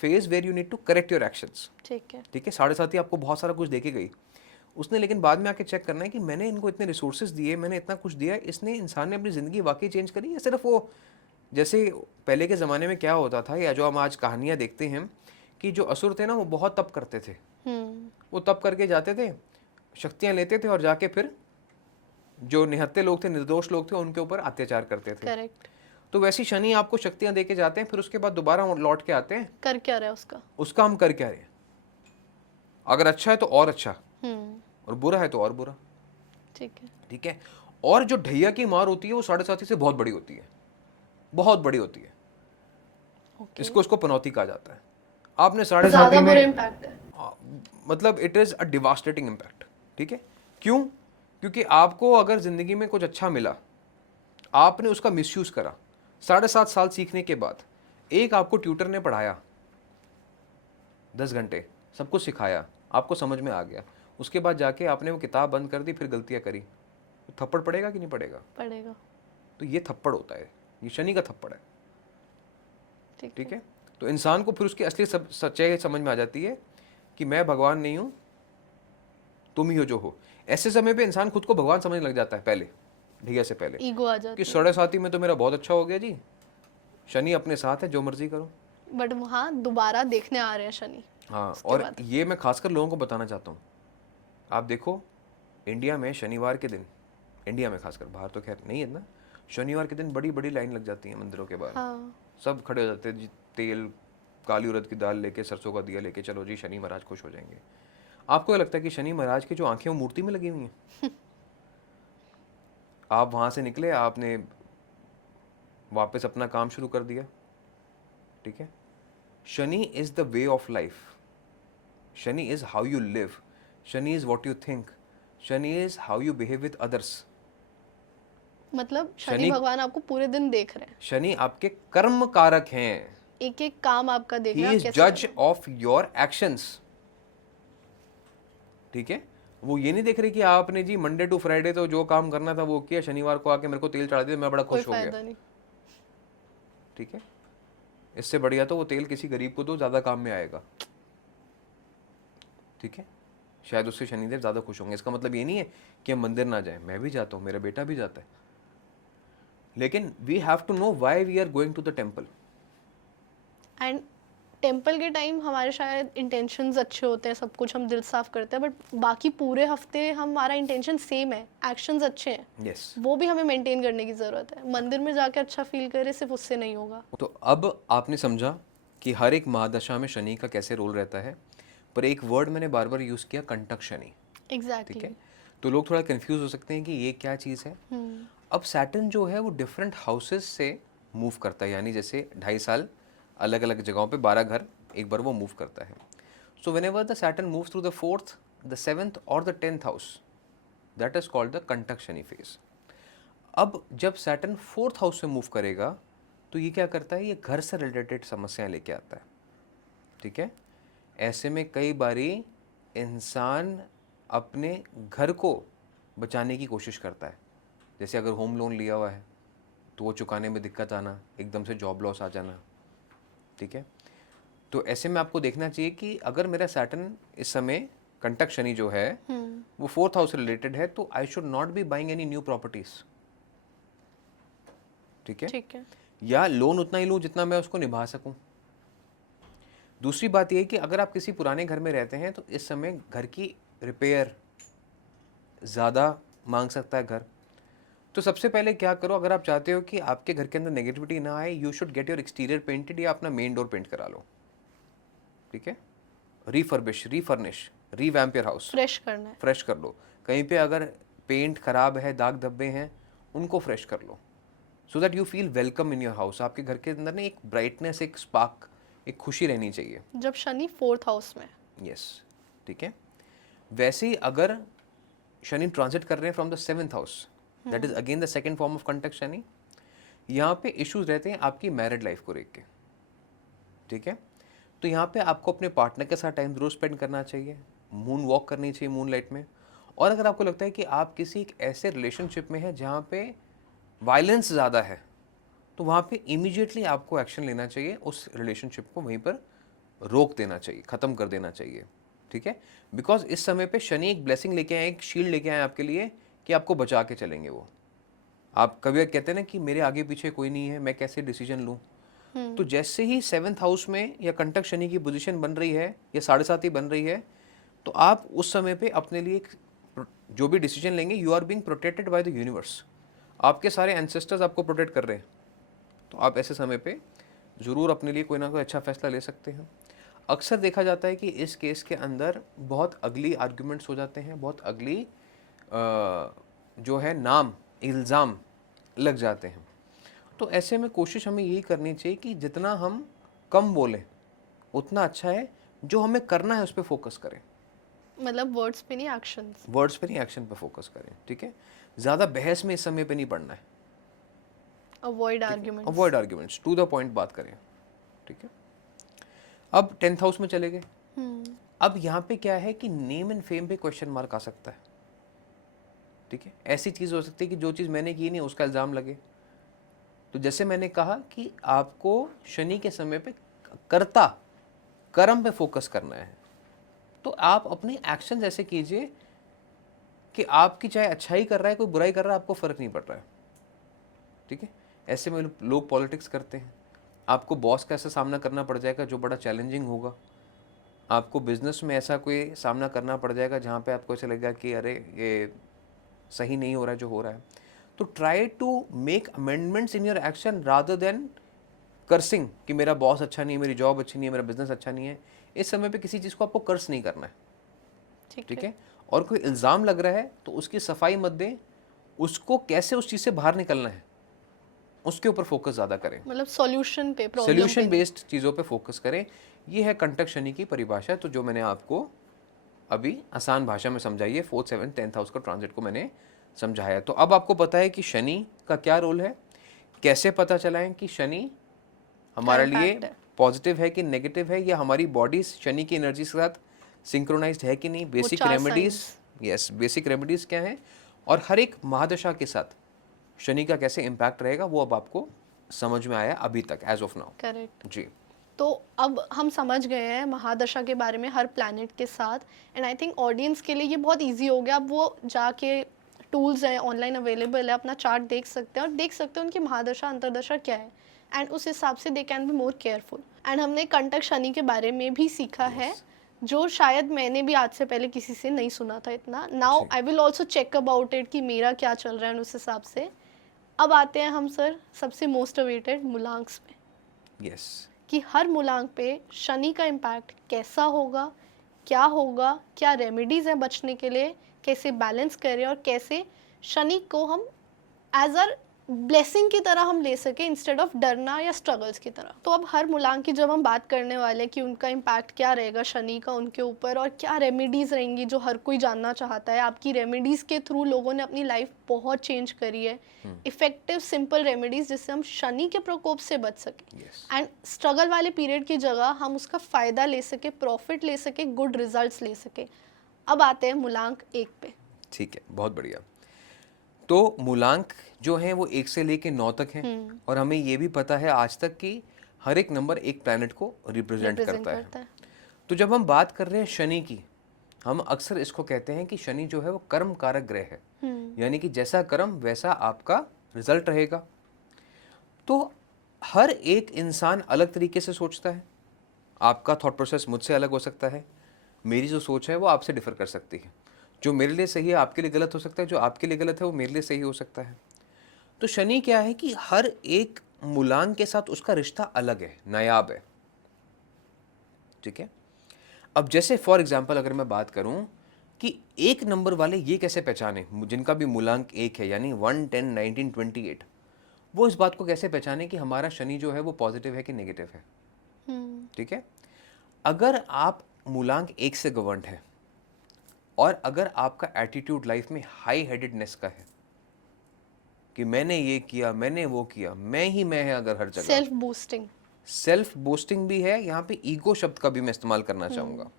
phase where you need to correct your actions. ठीक है। ठीक है, 7.5 आपको बहुत सारा कुछ देके गई उसने, लेकिन बाद में आके चेक करना है कि मैंने इनको इतने रिसोर्सेज दिए, मैंने इतना कुछ दिया, इसने इंसान ने अपनी ज़िंदगी वाकई चेंज करी, या सिर्फ वो जैसे पहले के ज़माने में क्या होता था, या जो हम आज कहानियाँ देखते हैं कि जो असुर थे ना वो बहुत तप करते थे, वो तप करके जाते थे, शक्तियाँ लेते थे और जाके फिर जो निहत्थे लोग थे, निर्दोष लोग थे, उनके ऊपर अत्याचार करते थे। करेक्ट। तो वैसी शनि आपको शक्तियाँ दे के जाते हैं, फिर उसके बाद दोबारा लौट के आते हैं, कर क्या रहा है उसका? उसका हम कर क्या रहे हैं। अगर अच्छा है तो और अच्छा, और बुरा है तो और बुरा। ठीक है। ठीक है, और जो ढैया की मार होती है वो 7.5 से बहुत बड़ी होती है, बहुत बड़ी होती है। इसको पनौती कहा जाता है। आपने 7.5 ज्यादा बुरा में इम्पैक्ट है। मतलब it is a devastating impact. ठीक है, क्यों? क्योंकि आपको अगर जिंदगी में कुछ अच्छा मिला, आपने उसका मिसयूज करा, 7.5 साल सीखने के बाद एक आपको ट्यूटर ने पढ़ाया 10 घंटे, सब कुछ सिखाया, आपको समझ में आ गया, उसके बाद जाके आपने वो किताब बंद कर दी, फिर गलतियां करी, तो थप्पड़ पड़ेगा कि नहीं पड़ेगा? पड़ेगा। तो ये थप्पड़ होता है, ये शनि का थप्पड़ है। ठीक ठीक है, तो इंसान को फिर उसकी असली सच्चाई समझ में आ जाती है कि मैं भगवान नहीं हूं, तुम ही हो जो हो। ऐसे समय पे इंसान खुद को भगवान समझने लग जाता है, पहले ढिया से पहले, ईगो आ कि जाती है। 7.5 में तो मेरा बहुत अच्छा हो गया जी, शनि अपने साथ है, जो मर्जी करो। बट वहाँ दोबारा देखने आ रहे हैं शनि। हाँ, उसके और बाद ये मैं खासकर लोगों को बताना चाहता हूँ। आप देखो, इंडिया में शनिवार के दिन, इंडिया में खासकर, बाहर तो खैर नहीं है ना, शनिवार के दिन बड़ी बड़ी लाइन लग जाती है मंदिरों के बाहर। हाँ। सब खड़े हो जाते हैं जी, तेल, काली उड़द की दाल लेके, सरसों का दिया लेके, चलो जी शनि महाराज खुश हो जाएंगे। आपको क्या लगता है कि शनि महाराज की जो आंखें वो मूर्ति में लगी हुई हैं? आप वहां से निकले, आपने वापस अपना काम शुरू कर दिया। ठीक है, Shani is the way of life, Shani is how you live, Shani is what you think, Shani is how you behave with others. मतलब शनि भगवान आपको पूरे दिन देख रहे हैं, शनि आपके कर्म कारक हैं, एक एक काम आपका देख रहे ही हैं, इज आप कैसे जज ऑफ योर एक्शंस। ठीक है, वो ये नहीं देख रहे कि आपने जी मंडे टू फ्राइडे तो जो काम करना था वो किया, शनिवार को आके मेरे को तेल चढ़ा दिया, मैं बड़ा कोई खुश हो गया। फायदा नहीं। ठीक है, इससे बढ़िया तो वो तेल किसी गरीब को दो, ज्यादा काम में आएगा। ठीक है, शायद उससे शनिदेव ज्यादा खुश होंगे। इसका मतलब ये नहीं है कि हम मंदिर ना जाएं, मैं भी जाता हूँ, मेरा बेटा भी जाता है, लेकिन we have to know why we are going to the temple. And temple के टाइम हमारे शायद इंटेंशंस अच्छे होते हैं, सब कुछ हम दिल साफ करते हैं, बट बाकी पूरे हफ्ते हमारा इंटेंशन सेम है, एक्शंस अच्छे हैं। यस, वो भी हमें मेंटेन करने की ज़रूरत है। मंदिर में जाके अच्छा फील करे सिर्फ उससे नहीं होगा। तो अब आपने समझा कि हर एक महादशा में शनि का कैसे रोल रहता है, पर एक वर्ड मैंने बार बार यूज किया, कंटक शनि। ठीक एग्जैक्टली। है, तो लोग थोड़ा कंफ्यूज हो सकते हैं कि ये क्या चीज़ है। अब सैटर्न जो है वो डिफरेंट हाउसेस से मूव करता है, यानी जैसे 2.5 साल अलग अलग जगहों पे 12 घर एक बार वो मूव करता है। So whenever the Saturn move through the 4th, the 7th और the 10th house, that is called the Kantak Shani phase. अब जब सैटर्न 4th हाउस से मूव करेगा तो ये क्या करता है, ये घर से रिलेटेड समस्याएं लेके आता है। ठीक है, ऐसे में कई बारी इंसान अपने घर को बचाने की कोशिश करता है। जैसे अगर होम लोन लिया हुआ है तो वो चुकाने में दिक्कत आना, एकदम से जॉब लॉस आ जाना। ठीक है, तो ऐसे में आपको देखना चाहिए कि अगर मेरा सैटर्न इस समय कंटक शनि जो है वो 4th हाउस से रिलेटेड है, तो I should not be buying any new properties. ठीक है, ठीक है। या लोन उतना ही लूँ जितना मैं उसको निभा सकूं। दूसरी बात यह कि अगर आप किसी पुराने घर में रहते हैं तो इस समय घर की रिपेयर ज़्यादा मांग सकता है घर। तो सबसे पहले क्या करो, अगर आप चाहते हो कि आपके घर के अंदर नेगेटिविटी ना आए, you should get your exterior painted, या अपना मेन डोर पेंट करा लो। ठीक है, refurbish, refurnish, revamp your house, fresh करना है। फ्रेश कर लो। कहीं पे अगर पेंट खराब है, दाग धब्बे हैं, उनको फ्रेश कर लो, so that you feel welcome in your house. आपके घर के अंदर ना एक ब्राइटनेस, एक स्पार्क, एक खुशी रहनी चाहिए। जब शनि 4th हाउस में। यस, ठीक है। वैसे ही अगर शनि ट्रांजिट कर रहे हैं from the 7th house, that is again the second form of Kantak Shani. यहाँ पे इश्यूज रहते हैं आपकी मैरिड लाइफ को लेके, ठीक है। तो यहाँ पे आपको अपने पार्टनर के साथ टाइम जरूर स्पेंड करना चाहिए, मून वॉक करनी चाहिए मून लाइट में। और अगर आपको लगता है कि आप किसी एक ऐसे रिलेशनशिप में हैं जहाँ पे वायलेंस ज़्यादा है, तो वहाँ पे इमीडिएटली आपको एक्शन लेना चाहिए, उस रिलेशनशिप को वहीं पर रोक देना चाहिए, ख़त्म कर देना चाहिए, ठीक है। बिकॉज इस समय पे शनि एक ब्लेसिंग लेके आए, एक शील्ड लेके आए आपके लिए कि आपको बचा के चलेंगे वो। आप कभी कहते हैं ना कि मेरे आगे पीछे कोई नहीं है, मैं कैसे डिसीजन लूँ। तो जैसे ही 7th हाउस में या कंटक शनि की पोजीशन बन रही है या 7.5 बन रही है, तो आप उस समय पे अपने लिए जो भी डिसीजन लेंगे, you are being protected by the universe. आपके सारे एंसेस्टर्स आपको प्रोटेक्ट कर रहे हैं। तो आप ऐसे समय पे ज़रूर अपने लिए कोई ना कोई अच्छा फैसला ले सकते हैं। अक्सर देखा जाता है कि इस केस के अंदर बहुत अगली आर्ग्यूमेंट्स हो जाते हैं, बहुत अगली जो है नाम इल्ज़ाम लग जाते हैं। तो ऐसे में कोशिश हमें यही करनी चाहिए कि जितना हम कम बोलें उतना अच्छा है, जो हमें करना है उस पर फोकस करें, मतलब वर्ड्स पे नहीं, एक्शंस। वर्ड्स पे नहीं, एक्शन पे फोकस करें, ठीक है। ज़्यादा बहस में इस समय पे नहीं पड़ना है, avoid arguments. Avoid arguments, to the point बात करें, ठीक है। अब 10th हाउस में चले गए। अब यहाँ पे क्या है कि नेम एंड फेम पे क्वेश्चन मार्क आ सकता है, ठीक है। ऐसी चीज़ हो सकती है कि जो चीज़ मैंने की नहीं उसका इल्ज़ाम लगे। तो जैसे मैंने कहा कि आपको शनि के समय पे कर्ता कर्म पे फोकस करना है, तो आप अपने एक्शन ऐसे कीजिए कि आपकी चाहे अच्छाई कर रहा है कोई बुराई कर रहा है, आपको फ़र्क नहीं पड़ रहा है, ठीक है। ऐसे में लोग पॉलिटिक्स करते हैं। आपको बॉस का ऐसा सामना करना पड़ जाएगा जो बड़ा चैलेंजिंग होगा। आपको बिजनेस में ऐसा कोई सामना करना पड़ जाएगा जहाँ पे आपको ऐसा लगेगा कि अरे ये सही नहीं हो रहा है जो हो रहा है। तो try to make amendments in your action rather than cursing कि मेरा बॉस अच्छा नहीं है, मेरी जॉब अच्छी नहीं है, मेरा बिजनेस अच्छा नहीं है। इस समय पे किसी चीज़ को आपको कर्स नहीं करना है, ठीक है। और कोई इल्ज़ाम लग रहा है तो उसकी सफाई मत दें, उसको कैसे उस चीज़ से बाहर निकलना है उसके ऊपर फोकस ज़्यादा करें, मतलब सॉल्यूशन पे, प्रॉब्लम पे सोल्यूशन नहीं। बेस्ड चीज़ों पे फोकस करें। ये है कंटक शनि की परिभाषा, तो जो मैंने आपको अभी आसान भाषा में समझाई है, 4th 7th 10th हाउस का ट्रांजिट को मैंने समझाया। तो अब आपको पता है कि शनि का क्या रोल है, कैसे पता चलाएं कि शनि हमारे लिए impact है। पॉजिटिव है कि नेगेटिव है, या हमारी बॉडी शनि की एनर्जी के साथ सिंक्रोनाइज्ड है कि नहीं। Basic 4 remedies, signs। Yes, basic remedies क्या हैं, और हर एक महादशा के साथ शनि का कैसे इम्पैक्ट रहेगा वो अब आपको समझ में आया अभी तक, एज ऑफ नाउ। करेक्ट। जी, तो अब हम समझ गए हैं महादशा के बारे में हर प्लैनेट के साथ, एंड आई थिंक ऑडियंस के लिए ये बहुत इजी हो गया। अब वो जाके टूल्स हैं ऑनलाइन अवेलेबल है, अपना चार्ट देख सकते हैं और देख सकते हैं उनकी महादशा अंतरदशा क्या है, एंड उस हिसाब से they can be more careful. And हमने कंटक शनि के बारे में भी सीखा है, जो शायद मैंने भी आज से पहले किसी से नहीं सुना था इतना। Now I will also check about it कि मेरा क्या चल रहा है उस हिसाब से। अब आते हैं हम सर सबसे मोस्ट अवेटेड मूलांक्स पे, यस, कि हर मूलांक पे शनि का इम्पैक्ट कैसा होगा, क्या रेमेडीज़ हैं बचने के लिए, कैसे बैलेंस करें और कैसे शनि को हम एज अ ब्लेसिंग की तरह हम ले सके इंस्टेड ऑफ डरना या स्ट्रगल्स की तरह। तो अब हर मूलांक की जब हम बात करने वाले हैं कि उनका इम्पैक्ट क्या रहेगा शनि का उनके ऊपर, और क्या रेमेडीज़ रहेंगी जो हर कोई जानना चाहता है। आपकी रेमेडीज़ के थ्रू लोगों ने अपनी लाइफ बहुत चेंज करी है, इफेक्टिव सिंपल रेमेडीज़ जिससे हम शनि के प्रकोप से बच सके, एंड स्ट्रगल वाले पीरियड की जगह हम उसका फ़ायदा ले सके, प्रॉफिट ले सके, गुड रिजल्ट्स ले सके। अब आते हैं मूलांक 1 पे। ठीक है, बहुत बढ़िया। तो मूलांक जो हैं वो 1 से लेके 9 तक हैं, और हमें ये भी पता है आज तक कि हर एक नंबर एक प्लैनेट को रिप्रेजेंट करता है। तो जब हम बात कर रहे हैं शनि की, हम अक्सर इसको कहते हैं कि शनि जो है वो कर्म कारक ग्रह है, यानी कि जैसा कर्म वैसा आपका रिजल्ट रहेगा। तो हर एक इंसान अलग तरीके से सोचता है, आपका थॉट प्रोसेस मुझसे अलग हो सकता है, मेरी जो सोच है वो आपसे डिफर कर सकती है। जो मेरे लिए सही है आपके लिए गलत हो सकता है, जो आपके लिए गलत है वो मेरे लिए सही हो सकता है। तो शनि क्या है कि हर एक मूलांक के साथ उसका रिश्ता अलग है, नायाब है, ठीक है। अब जैसे फॉर एग्जांपल अगर मैं बात करूं कि एक नंबर वाले ये कैसे पहचाने, जिनका भी मूलांक 1 है, यानी 1, 10, 19, 28, वो इस बात को कैसे पहचाने कि हमारा शनि जो है वो पॉजिटिव है कि नेगेटिव है, ठीक है। अगर आप मूलांक 1 से गवर्नड है और अगर आपका एटीट्यूड लाइफ में हाई हेडेडनेस का है, कि मैंने ये किया, मैंने वो किया, मैं ही मैं है अगर हर जगह। Self boosting. सेल्फ बोस्टिंग भी है यहाँ पे, ईगो शब्द का भी मैं इस्तेमाल करना चाहूँगा,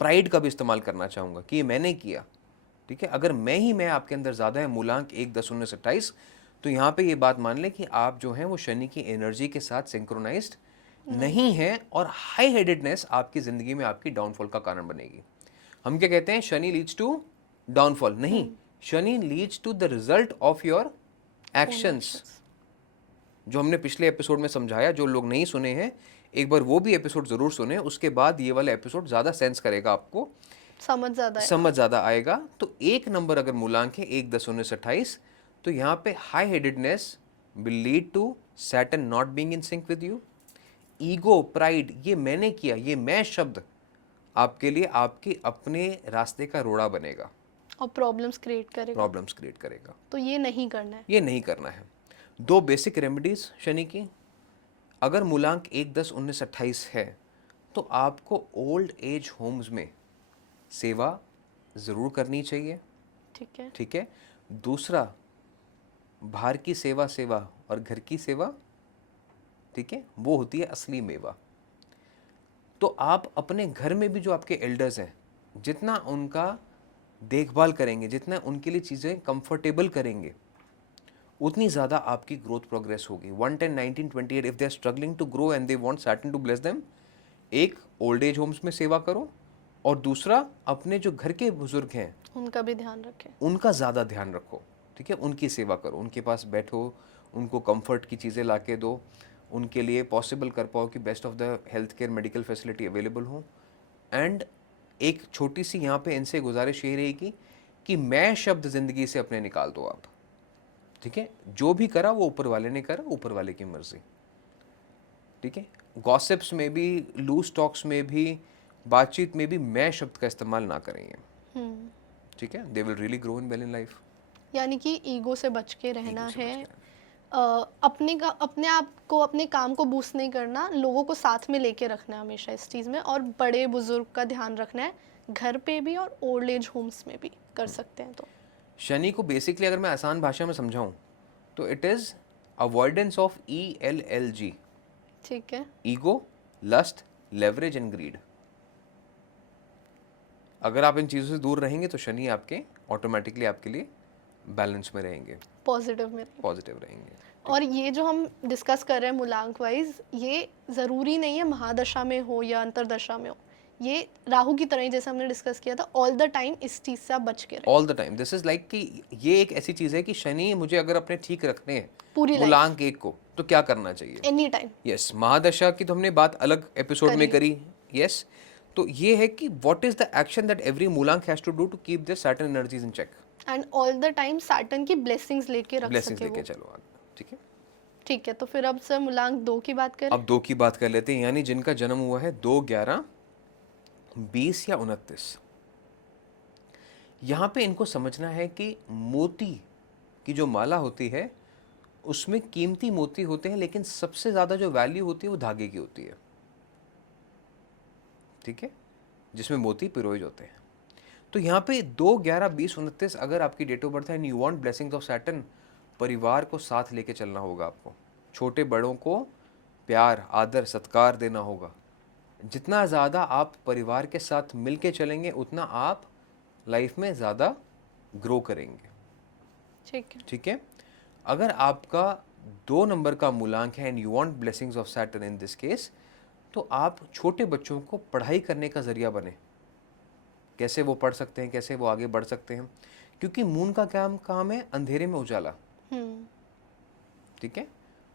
प्राइड का भी इस्तेमाल करना चाहूँगा कि ये मैंने किया। ठीक है, अगर मैं ही मैं आपके अंदर ज़्यादा है, मूलांक 1, 10, 19, 28, तो यहाँ पे ये बात मान लें कि आप जो हैं वो शनि की एनर्जी के साथ सिंक्रोनाइज्ड नहीं है, और हाई हेडेडनेस आपकी ज़िंदगी में आपकी डाउनफॉल का कारण बनेगी। हम क्या कहते हैं, शनि लीड्स टू डाउनफॉल, नहीं, Shani leads to the result of your actions. जो हमने पिछले एपिसोड में समझाया, जो लोग नहीं सुने हैं एक बार वो भी एपिसोड जरूर सुने, उसके बाद ये वाला एपिसोड ज़्यादा सेंस करेगा, आपको समझ ज़्यादा आएगा। तो एक नंबर अगर मूलांक है 1, 10, 19, 28, तो यहाँ पे high headedness will lead to Saturn not being in sync with you. Ego, pride, ये मैंने किया, ये मैं शब्द आपके लिए आपके अपने रास्ते का रोड़ा बनेगा और प्रॉब्लम्स क्रिएट करेगा। तो ये नहीं करना है, ये नहीं करना है। 2 बेसिक रेमेडीज शनि की, अगर मूलांक 1, 10, 19, 28 है तो आपको ओल्ड एज होम्स में सेवा ज़रूर करनी चाहिए। ठीक है। दूसरा, बाहर की सेवा और घर की सेवा, ठीक है, वो होती है असली मेवा। तो आप अपने घर में भी जो आपके एल्डर्स हैं, जितना उनका देखभाल करेंगे, जितना उनके लिए चीज़ें कंफर्टेबल करेंगे, उतनी ज़्यादा आपकी ग्रोथ प्रोग्रेस होगी। 110, 19, 28, if they are struggling to grow and they want Saturn to bless them, एक ओल्ड एज होम्स में सेवा करो, और दूसरा अपने जो घर के बुजुर्ग हैं उनका भी ध्यान रखें, उनका ज़्यादा ध्यान रखो। ठीक है, उनकी सेवा करो, उनके पास बैठो, उनको कंफर्ट की चीज़ें ला के दो, उनके लिए पॉसिबल कर पाओ कि best of the health care medical facility available हो। एंड एक छोटी सी यहाँ पे इनसे गुजारिश ये रहेगी कि मैं शब्द ज़िंदगी से अपने निकाल दो आप। ठीक है, जो भी करा वो ऊपर वाले ने करा, ऊपर वाले की मर्जी। ठीक है, गॉसिप्स में भी, लूज टॉक्स में भी, बातचीत में भी मैं शब्द का इस्तेमाल ना करेंगे। ठीक है, they will really grow in well in life. यानी कि ईगो से बच के रहना है, अपने आप को, अपने काम को बूस्ट नहीं करना, लोगों को साथ में लेके रखना है हमेशा इस चीज़ में, और बड़े बुजुर्ग का ध्यान रखना है, घर पे भी और ओल्ड एज होम्स में भी कर सकते हैं। तो शनि को बेसिकली अगर मैं आसान भाषा में समझाऊं तो it is avoidance of ELLG। ठीक है, ego, lust, leverage and greed. अगर आप इन चीज़ों से दूर रहेंगे तो शनि आपके ऑटोमेटिकली आपके लिए बैलेंस में रहेंगे, पॉजिटिव रहेंगे। और ये जो हम डिस्कस कर रहे हैं मूलांक वाइज, ये ज़रूरी नहीं है महादशा में हो या अंतरदशा में हो, ये राहु की तरह ही, जैसे हमने डिस्कस किया था, ऑल द टाइम इस चीज़ से आप बच के रहें। All the time, this is like कि ये एक ऐसी चीज़ है कि शनि मुझे अगर अपने ठीक रखने हैं पूरी मूलांक 1 को, तो क्या करना चाहिए? Any time. यस, महादशा की तो हमने बात अलग एपिसोड में करी। यस, तो ये है कि what is the action that every mulank has to do to keep the Saturn energies in check, and all the time Saturn की ब्लेसिंग्स लेके रख सके वो। चलो आगे। ठीक है, ठीक है, तो फिर अब सर मूलांक 2 की बात करें। अब 2 की बात कर लेते हैं, यानी जिनका जन्म हुआ है 2, 11, 20 या 29। यहाँ पे इनको समझना है कि मोती की जो माला होती है उसमें कीमती मोती होते हैं, लेकिन सबसे ज़्यादा जो वैल्यू होती है वो धागे की होती है। ठीक है, जिसमें मोती पिरोए होते हैं। तो यहाँ पे 2, 11, 20, 29 अगर आपकी डेट ऑफ बर्थ है and you want blessings of Saturn, परिवार को साथ लेके चलना होगा आपको, छोटे बड़ों को प्यार, आदर, सत्कार देना होगा। जितना ज़्यादा आप परिवार के साथ मिल के चलेंगे उतना आप लाइफ में ज़्यादा ग्रो करेंगे। ठीक है, अगर आपका 2 नंबर का मूलांक है and you want blessings of Saturn in this case, तो आप छोटे बच्चों को पढ़ाई करने का ज़रिया बने, कैसे वो पढ़ सकते हैं, कैसे वो आगे बढ़ सकते हैं, क्योंकि मून का काम है अंधेरे में उजाला। ठीक है,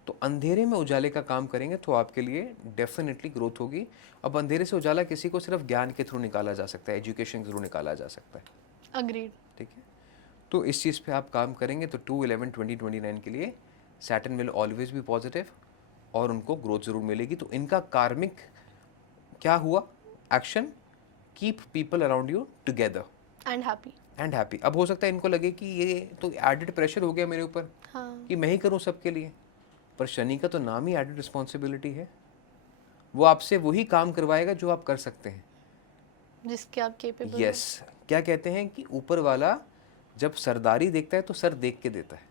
तो अंधेरे में उजाले का काम करेंगे तो आपके लिए डेफिनेटली ग्रोथ होगी। अब अंधेरे से उजाला किसी को सिर्फ ज्ञान के थ्रू निकाला जा सकता है, एजुकेशन के थ्रू निकाला जा सकता है। अग्रीड। ठीक है, तो इस चीज़ पे आप काम करेंगे तो 2, 11, 20, 29 के लिए Saturn will always be positive और उनको ग्रोथ ज़रूर मिलेगी। तो इनका कार्मिक क्या हुआ action? Keep people around you together and happy. अब हो सकता है इनको लगे कि ये तो एडेड प्रेशर हो गया मेरे ऊपर, कि मैं ही करूँ सबके लिए, पर शनि का तो नाम ही एडेड रिस्पॉन्सिबिलिटी है। वो आपसे वही काम करवाएगा जो आप कर सकते हैं, जिसके आप केपेबल। यस, क्या कहते हैं कि ऊपर वाला जब सरदारी देखता है तो सर देख के देता है।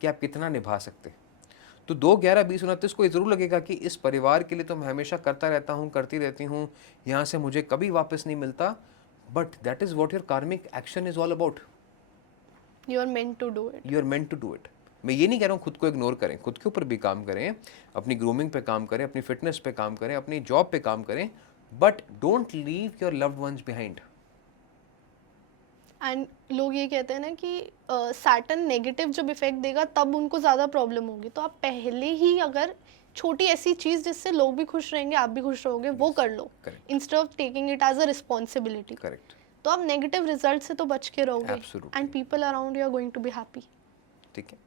कि आप कितना निभा सकते। तो 2, 11, 20, 29 को ये ज़रूर लगेगा कि इस परिवार के लिए तो मैं हमेशा करता रहता हूँ, करती रहती हूँ, यहाँ से मुझे कभी वापस नहीं मिलता, but that is what your karmic action is all about. You are meant to do it. You are meant to do it. मैं ये नहीं कह रहा हूँ खुद को इग्नोर करें, खुद के ऊपर भी काम करें, अपनी ग्रूमिंग पे काम करें, अपनी फिटनेस पे काम करें, अपनी जॉब पे काम करें, but don't leave your loved ones behind. And लोग ये कहते हैं ना कि सैटर्न नेगेटिव जब इफेक्ट देगा तब उनको ज़्यादा प्रॉब्लम होगी, तो आप पहले ही अगर छोटी ऐसी चीज़ जिससे लोग भी खुश रहेंगे, आप भी खुश रहोगे, वो कर लो, Correct. Instead of taking it as a responsibility. Correct, तो आप नेगेटिव रिजल्ट से तो बच के रहोगे, Absolutely. And people around you are going to be happy. ठीक है।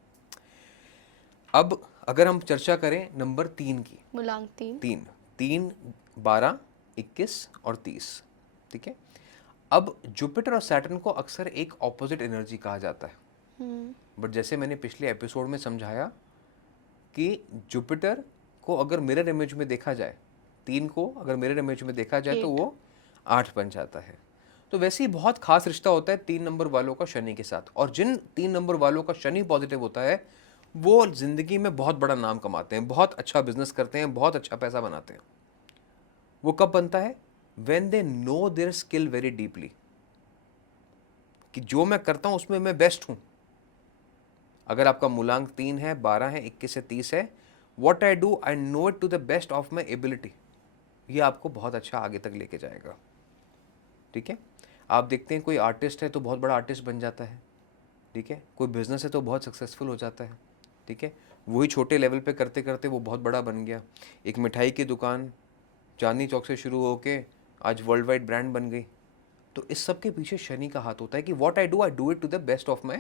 अब अगर हम चर्चा करें नंबर 3 की, मूलांक 3। 3, 12, 21 और 30, ठीक है। अब जुपिटर और सैटर्न को अक्सर एक ऑपोजिट एनर्जी कहा जाता है, बट जैसे मैंने पिछले एपिसोड में समझाया कि जुपिटर को अगर मिरर इमेज में देखा जाए, 3 को अगर मिरर इमेज में देखा जाए तो वो 8 बन जाता है। तो वैसे ही बहुत खास रिश्ता होता है 3 नंबर वालों का शनि के साथ, और जिन 3 नंबर वालों का शनि पॉजिटिव होता है वो जिंदगी में बहुत बड़ा नाम कमाते हैं, बहुत अच्छा बिजनेस करते हैं, बहुत अच्छा पैसा बनाते हैं। वो कब बनता है? when they know their skill very deeply, कि जो मैं करता हूं उसमें मैं बेस्ट हूं। अगर आपका मूलांक 3 है, 12 है, 21 से 30 है, what I do I know it to the best of my ability, ये आपको बहुत अच्छा आगे तक लेके जाएगा। ठीक है। आप देखते हैं कोई आर्टिस्ट है तो बहुत बड़ा आर्टिस्ट बन जाता है, ठीक है। कोई बिजनेस है तो बहुत सक्सेसफुल हो जाता है, ठीक है। वही छोटे लेवल पे करते करते वो बहुत बड़ा बन गया। एक मिठाई की दुकान चांदनी चौक से शुरू होके आज वर्ल्ड वाइड ब्रांड बन गई। तो इस सब के पीछे शनि का हाथ होता है कि what I do it to the best of my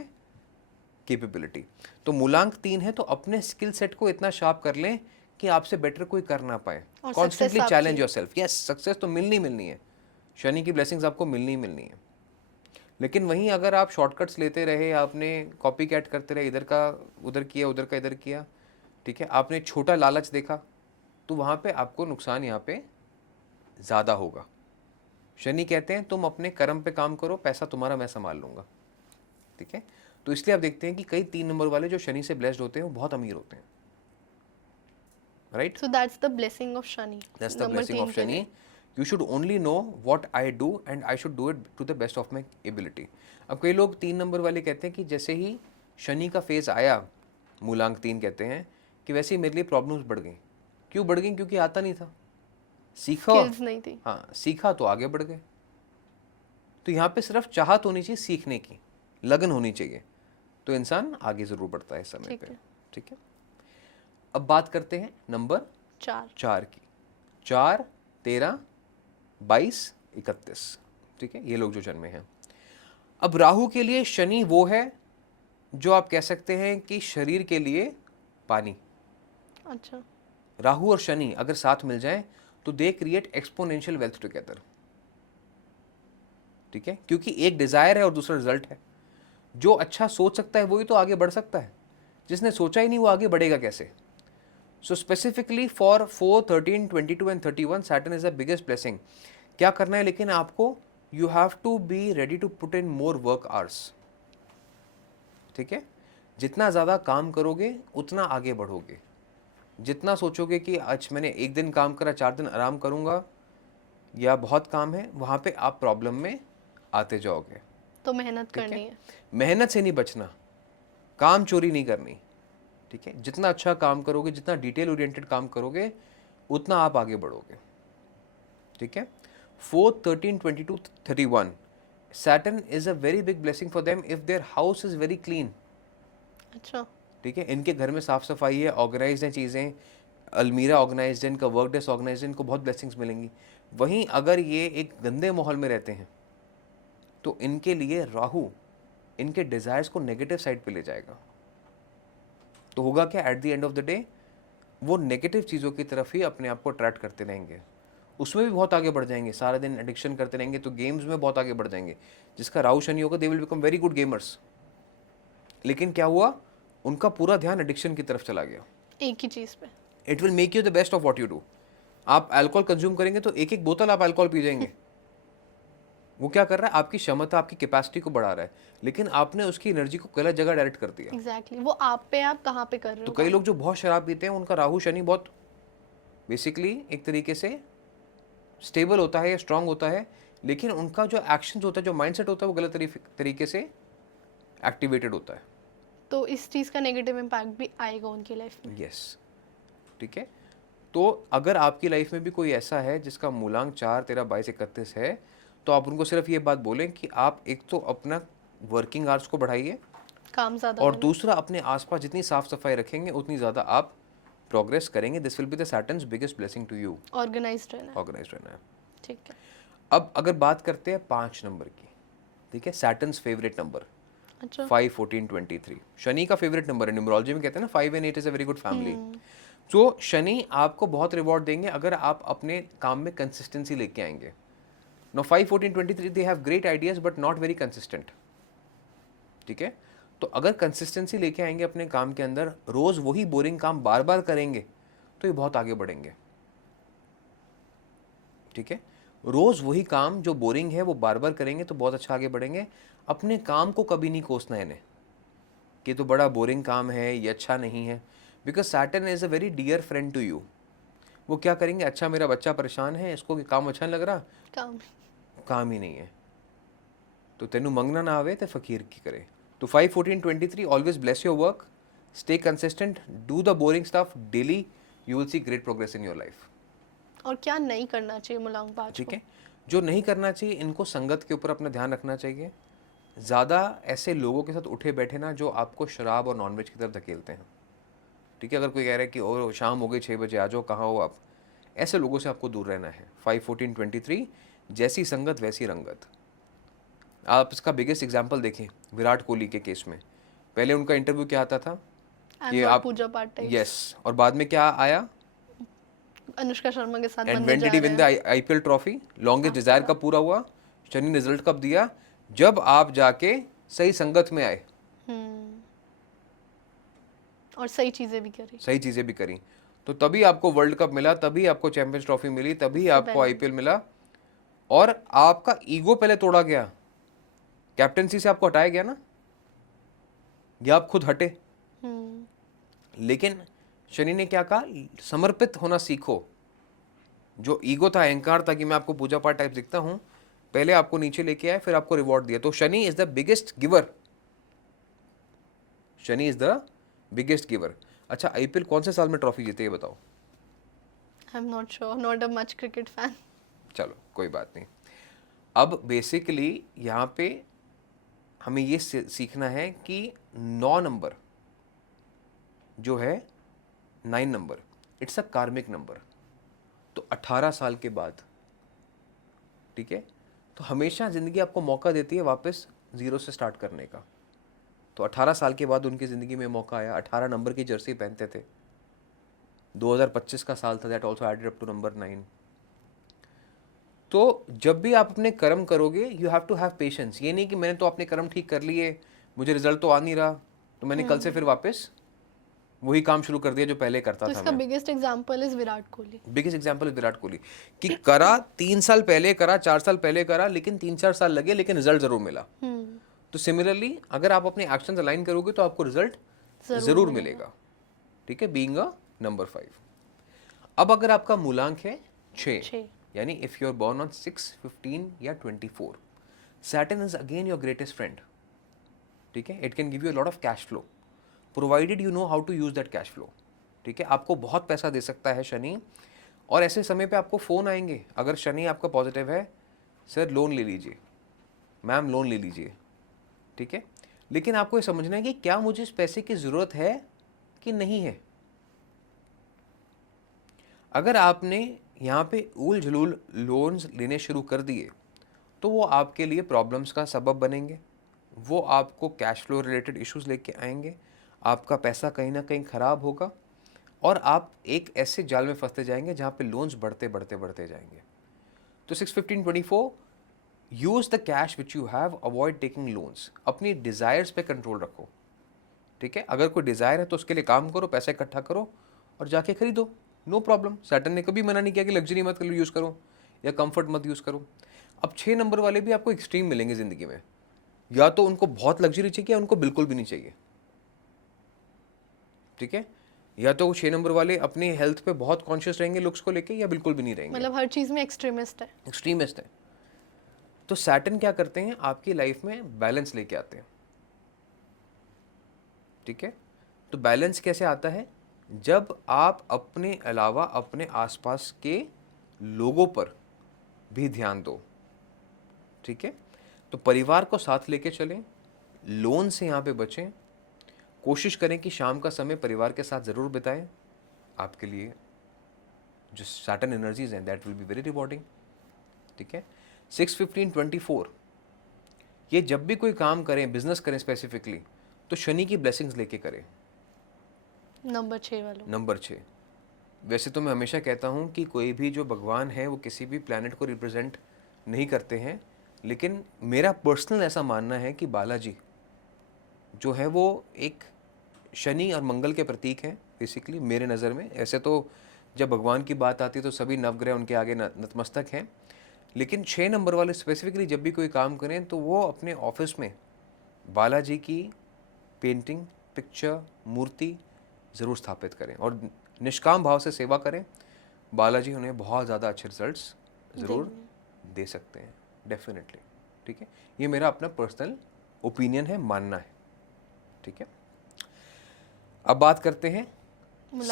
capability. तो मूलांक 3 है तो अपने स्किल सेट को इतना शार्प कर लें कि आपसे बेटर कोई कर ना पाए। Constantly challenge yourself. Yes, success तो मिलनी है, शनि की ब्लेसिंग्स आपको मिलनी है। लेकिन वहीं अगर आप शॉर्टकट्स लेते रहे, आपने कॉपी कैट करते रहे, इधर का उधर किया, उधर का इधर किया, ठीक है, आपने छोटा लालच देखा, तो वहाँ पे आपको नुकसान यहाँ पे ज़्यादा होगा। शनि कहते हैं तुम अपने कर्म पे काम करो, पैसा तुम्हारा मैं संभाल लूँगा, ठीक है। तो इसलिए आप देखते हैं कि कई 3 नंबर वाले जो शनि से ब्लेस्ड होते हैं वो बहुत अमीर होते हैं, right. So that's the blessing of Shani. That's the blessing of Shani. You should only know what I do and I should do it to the best of my ability. अब कई लोग 3 नंबर वाले कहते हैं कि जैसे ही शनि का फेज आया, मूलांक 3 कहते हैं कि वैसे ही मेरे लिए प्रॉब्लम्स बढ़ गई। क्यों बढ़ गई? क्योंकि आता नहीं था, सीखा, स्किल्स नहीं थी। हाँ सीखा तो आगे बढ़ गए। तो यहाँ पे सिर्फ चाहत होनी चाहिए, सीखने की लगन होनी चाहिए, तो इंसान आगे जरूर बढ़ता है इस समय पे, ठीक है। अब बात करते हैं नंबर 4 की। 4, 13, 22, 31, ठीक है, ये लोग जो जन्मे हैं। अब राहु के लिए शनि वो है जो आप कह सकते हैं कि शरीर के लिए पानी। अच्छा। राहु और शनि अगर साथ मिल जाएं तो they create exponential wealth together, ठीक है, क्योंकि एक डिजायर है और दूसरा रिजल्ट है। जो अच्छा सोच सकता है वही तो आगे बढ़ सकता है, जिसने सोचा ही नहीं वो आगे बढ़ेगा कैसे। So specifically for 4, 13, 22 and 31 Saturn is the biggest blessing. क्या करना है लेकिन आपको, you have to be ready to put in more work hours, ठीक है। जितना ज़्यादा काम करोगे उतना आगे बढ़ोगे। जितना सोचोगे कि आज मैंने एक दिन काम करा, 4 दिन आराम करूंगा, या बहुत काम है, वहाँ पे आप प्रॉब्लम में आते जाओगे। तो मेहनत करनी है। मेहनत से नहीं बचना, काम चोरी नहीं करनी, ठीक है। जितना अच्छा काम करोगे, जितना डिटेल ओरिएंटेड काम करोगे, उतना आप आगे बढ़ोगे, ठीक है। 4, 13, 22, 31 Saturn is a very big blessing for them if their house is very clean. अच्छा। ठीक है, इनके घर में साफ सफाई है, ऑर्गेनाइज हैं चीज़ें, अलमीरा ऑर्गेनाइज है, इनका वर्क डेस्क ऑर्गेनाइज है, इनको बहुत ब्लेसिंग्स मिलेंगी। वहीं अगर ये एक गंदे माहौल में रहते हैं तो इनके लिए राहु इनके डिज़ायर्स को नेगेटिव साइड पे ले जाएगा। तो होगा क्या, at the end of the day वो नेगेटिव चीज़ों की तरफ ही अपने आप को अट्रैक्ट करते रहेंगे, उसमें भी बहुत आगे बढ़ जाएंगे। सारा दिन एडिक्शन करते रहेंगे तो गेम्स में बहुत आगे बढ़ जाएंगे। जिसका राहु शनि होगा they will become very good gamers. लेकिन क्या हुआ, उनका पूरा ध्यान एडिक्शन की तरफ चला गया, एक ही चीज़ पे। It will make you the best of what you do. आप अल्कोहल कंज्यूम करेंगे तो एक एक बोतल आप अल्कोहल पी जाएंगे, वो क्या कर रहा है, आपकी क्षमता, आपकी कैपेसिटी को बढ़ा रहा है, लेकिन आपने उसकी एनर्जी को गलत जगह डायरेक्ट कर दिया। एग्जैक्टली वो आप पे, आप कहाँ पे कर रहे तो हो कई काम। लोग जो बहुत शराब पीते हैं उनका राहु शनि बहुत बेसिकली एक तरीके से स्टेबल होता है या स्ट्रांग होता है, लेकिन उनका जो एक्शंस होता है, जो माइंडसेट होता है, वो गलत तरीके से एक्टिवेटेड होता है। तो इस चीज़ का नेगेटिव इम्पैक्ट भी आएगा उनकी लाइफ में। यस, ठीक है। तो अगर आपकी लाइफ में भी कोई ऐसा है जिसका मूलांक 4, 13, 22, 31 है, तो आप उनको सिर्फ ये बात बोलें कि आप एक तो अपना वर्किंग आवर्स को बढ़ाइए, काम ज़्यादा और करना। दूसरा अपने आसपास जितनी साफ सफाई रखेंगे उतनी ज़्यादा आप प्रोग्रेस करेंगे। This will be the Saturn's biggest blessing to you. Organized रहना है। ऑर्गेनाइज रहना है। ठीक है। अब अगर बात करते हैं 5 नंबर की, ठीक है, सैटर्न्स फेवरेट नंबर अच्छा। 5, 14, 23। शनि का फेवरेट नंबर है, न्यूमरोलॉजी में कहते हैं ना 5 and 8 is a very good family. तो शनि आपको बहुत रिवॉर्ड देंगे अगर आप अपने काम में कंसिस्टेंसी लेके आएंगे। No 5, 14, 23 they have great ideas but not very consistent, ठीक है। तो अगर कंसिस्टेंसी लेके आएंगे अपने काम के अंदर, रोज वही बोरिंग काम बार बार करेंगे, तो ये बहुत आगे बढ़ेंगे, ठीक है। रोज वही काम जो बोरिंग है वो बार बार करेंगे तो बहुत अच्छा आगे बढ़ेंगे। अपने काम को कभी नहीं कोसना है इन्हें कि तो बड़ा बोरिंग काम है, ये अच्छा नहीं है, because Saturn is a very dear friend to you. वो क्या करेंगे, अच्छा मेरा बच्चा परेशान है, इसको काम अच्छा नहीं लग रहा, काम ही नहीं है, तो तेनू मंगना ना आवे तो फकीर की करे। तो 5, 14, 23 always bless your work, stay consistent, do the boring stuff daily, you will see great progress in your life. और क्या नहीं करना चाहिए मूलांक 5 ठीक को? है, जो नहीं करना चाहिए, इनको संगत के ऊपर अपना ध्यान रखना चाहिए। ज़्यादा ऐसे लोगों के साथ उठे बैठे ना जो आपको शराब और नॉनवेज की तरफ धकेलते हैं, ठीक है। अगर कोई कह रहा है कि ओ शाम हो गई 6 बजे आ जाओ, कहाँ हो आप, ऐसे लोगों से आपको दूर रहना है। 5, 14, 23 जैसी संगत वैसी रंगत। आप इसका बिगेस्ट एग्जाम्पल देखें विराट कोहली के केस में, पहले उनका इंटरव्यू क्या आता था कि आप पूजा पाठ टाइप। यस, और बाद में क्या आया, अनुष्का शर्मा के साथ एंड बनने व्हेन जा डिड ही रहे विन द हैं। आईपीएल ट्रॉफी, लॉन्गेस्ट डिजायर कब पूरा हुआ, शनि ने रिजल्ट कब दिया, जब आप जाके सही संगत में आए, और सही चीजें भी करी। सही चीजें भी करी, तो तभी आपको वर्ल्ड कप मिला, तभी आपको चैंपियंस ट्रॉफी मिली, तभी आपको आईपीएल मिला। और आपका ईगो पहले तोड़ा गया, कैप्टनसी से आपको हटाया गया ना, या आप खुद हटे। लेकिन शनि ने क्या कहा, समर्पित होना सीखो। जो ईगो था, अहंकार था कि मैं आपको पूजा पाठ टाइप दिखता हूं, पहले आपको नीचे लेके आए, फिर आपको रिवॉर्ड दिया। तो Shani is the biggest giver, Shani is the biggest giver. अच्छा, आईपीएल कौन से साल में ट्रॉफी जीते, ये बताओ। I am not sure, not a much cricket fan. चलो कोई बात नहीं। अब बेसिकली यहाँ पे हमें ये सीखना है कि 9 नंबर जो है, 9 नंबर, इट्स अ कार्मिक नंबर। तो 18 साल के बाद, ठीक है, तो हमेशा ज़िंदगी आपको मौका देती है वापस 0 से स्टार्ट करने का। तो 18 साल के बाद उनकी ज़िंदगी में मौका आया। 18 नंबर की जर्सी पहनते थे, 2025 का साल था, that also added up to number 9। तो जब भी आप अपने कर्म करोगे, you have to have patience. ये नहीं कि मैंने तो अपने कर्म ठीक कर लिए, मुझे रिजल्ट तो आ नहीं रहा, तो मैंने कल से फिर वापस वही काम शुरू कर दिया जो पहले करता तो था। इसका biggest example is Virat Kohli. Biggest example is Virat Kohli कि करा 3 साल पहले करा, 4 साल पहले करा, लेकिन 3-4 साल लगे, लेकिन रिजल्ट जरूर मिला। तो सिमिलरली अगर आप अपने एक्शंस अलाइन करोगे तो आपको रिजल्ट जरूर मिलेगा, ठीक है, बीइंग अ नंबर 5। अब अगर आपका मूलांक है 6, यानी if you are born on 6, 15 या 24, Saturn is again your greatest friend, ठीक है। It can give you a lot of cash flow provided you know how to use that cash flow, ठीक है। आपको बहुत पैसा दे सकता है शनि, और ऐसे समय पे आपको फ़ोन आएंगे। अगर शनि आपका पॉजिटिव है, सर लोन ले लीजिए, मैम लोन ले लीजिए, ठीक है। लेकिन आपको ये समझना है कि क्या मुझे इस पैसे की ज़रूरत है कि नहीं है। अगर आपने यहाँ पे ऊल झलूल लोन्स लेने शुरू कर दिए तो वो आपके लिए प्रॉब्लम्स का सबब बनेंगे, वो आपको कैश फ्लो रिलेटेड इश्यूज लेके आएंगे, आपका पैसा कहीं ना कहीं ख़राब होगा, और आप एक ऐसे जाल में फंसते जाएंगे जहाँ पे लोन्स बढ़ते बढ़ते बढ़ते जाएंगे। तो 6, 15, 24 use the cash which you have, avoid taking loans. अपनी डिज़ायर्स पे कंट्रोल रखो, ठीक है। अगर कोई डिज़ायर है तो उसके लिए काम करो, पैसा इकट्ठा करो और जाके खरीदो, नो प्रॉब्लम। सैटर्न ने कभी मना नहीं किया कि लग्जरी मत यूज़ करो या कंफर्ट मत यूज़ करो। अब 6 नंबर वाले भी आपको एक्सट्रीम मिलेंगे जिंदगी में, या तो उनको बहुत लग्जरी चाहिए या उनको बिल्कुल भी नहीं चाहिए, ठीक है। या तो 6 नंबर वाले अपनी हेल्थ पे बहुत कॉन्शियस रहेंगे लुक्स को लेके, या बिल्कुल भी नहीं रहेंगे, मतलब हर चीज में एक्सट्रीमिस्ट है। एक्सट्रीमिस्ट है। तो सैटर्न क्या करते हैं, आपकी लाइफ में बैलेंस लेके आते हैं, ठीक है। तो बैलेंस कैसे आता है, जब आप अपने अलावा अपने आसपास के लोगों पर भी ध्यान दो, ठीक है। तो परिवार को साथ लेके चलें, लोन से यहाँ पे बचें, कोशिश करें कि शाम का समय परिवार के साथ ज़रूर बिताएं। आपके लिए जो सैटर्न एनर्जीज हैं that will be very rewarding, ठीक है। 6-15-24, ये जब भी कोई काम करें, बिजनेस करें स्पेसिफिकली, तो शनि की ब्लेसिंग्स लेके करें। नंबर 6 वालों। नंबर 6, वैसे तो मैं हमेशा कहता हूँ कि कोई भी जो भगवान है वो किसी भी प्लैनेट को रिप्रेजेंट नहीं करते हैं, लेकिन मेरा पर्सनल ऐसा मानना है कि बालाजी जो है वो एक शनि और मंगल के प्रतीक हैं बेसिकली मेरे नज़र में। ऐसे तो जब भगवान की बात आती है तो सभी नवग्रह उनके आगे नतमस्तक हैं, लेकिन 6 नंबर वाले स्पेसिफिकली जब भी कोई काम करें तो वो अपने ऑफिस में बालाजी की पेंटिंग, पिक्चर, मूर्ति ज़रूर स्थापित करें और निष्काम भाव से सेवा करें। बालाजी उन्हें बहुत ज़्यादा अच्छे रिजल्ट्स ज़रूर दे सकते हैं, डेफिनेटली, ठीक है। ये मेरा अपना पर्सनल ओपिनियन है, मानना है, ठीक है। अब बात करते हैं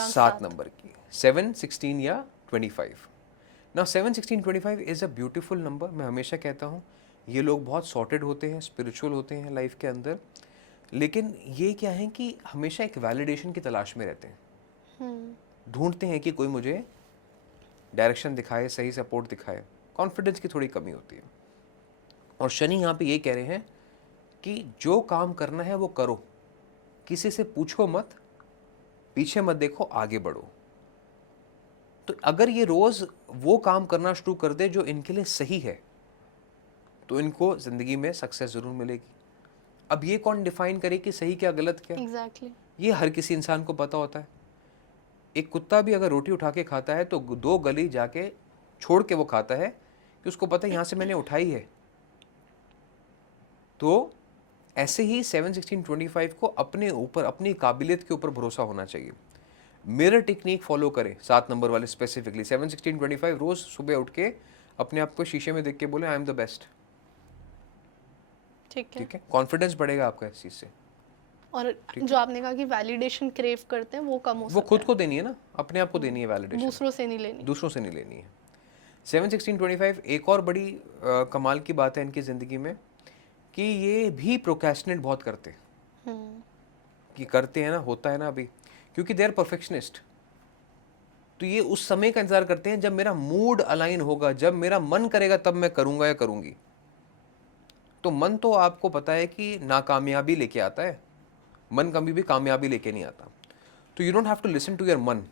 7 नंबर की, 7, 16 या 25। ना 7, 16, 25 इज़ अ ब्यूटीफुल नंबर। मैं हमेशा कहता हूँ ये लोग बहुत सॉर्टेड होते हैं, स्पिरिचुअल होते हैं लाइफ के अंदर, लेकिन ये क्या है कि हमेशा एक वैलिडेशन की तलाश में रहते हैं, ढूंढते हैं कि कोई मुझे डायरेक्शन दिखाए, सही सपोर्ट दिखाए। कॉन्फिडेंस की थोड़ी कमी होती है, और शनि यहाँ पे ये कह रहे हैं कि जो काम करना है वो करो, किसी से पूछो मत, पीछे मत देखो, आगे बढ़ो। तो अगर ये रोज वो काम करना शुरू कर दे जो इनके लिए सही है, तो इनको जिंदगी में सक्सेस जरूर मिलेगी। अब ये कौन डिफाइन करे कि सही क्या गलत क्या? एग्जैक्टली। ये हर किसी इंसान को पता होता है। एक कुत्ता भी अगर रोटी उठा के खाता है तो 2 गली जाके छोड़ के वो खाता है, कि उसको पता है यहां से मैंने उठाई है। तो ऐसे ही 7, 16, 25 को अपने ऊपर, अपनी काबिलियत के ऊपर भरोसा होना चाहिए। मिरर टेक्निक फॉलो करें 7 नंबर वाले स्पेसिफिकली। 7, 16, 25 रोज सुबह उठ के अपने आप को शीशे में देख के बोले आई एम द बेस्ट, ठीक है। ठीक है। कॉन्फिडेंस बढ़ेगा आपका इस चीज से। और जो आपने कहा कि वैलिडेशन क्रेव करते हैं वो कम हो वो सकता खुद है, को देनी है ना, अपने आप को देनी है वैलिडेशन, दूसरों से नहीं लेनी। दूसरों से नहीं लेनी है। 7, 16, 25 एक और बड़ी कमाल की बात है इनकी ज़िंदगी में कि ये भी प्रोक्रेस्टिनेट बहुत करते हैं, कि करते हैं ना, होता है ना अभी, क्योंकि दे आर परफेक्शनिस्ट। तो ये उस समय का इंतजार करते हैं जब मेरा मूड अलाइन होगा, जब मेरा मन करेगा तब मैं करूंगा या करूंगी। तो मन तो आपको पता है कि नाकामयाबी लेके आता है, मन कभी भी कामयाबी लेके नहीं आता। तो you don't have to listen to your मन।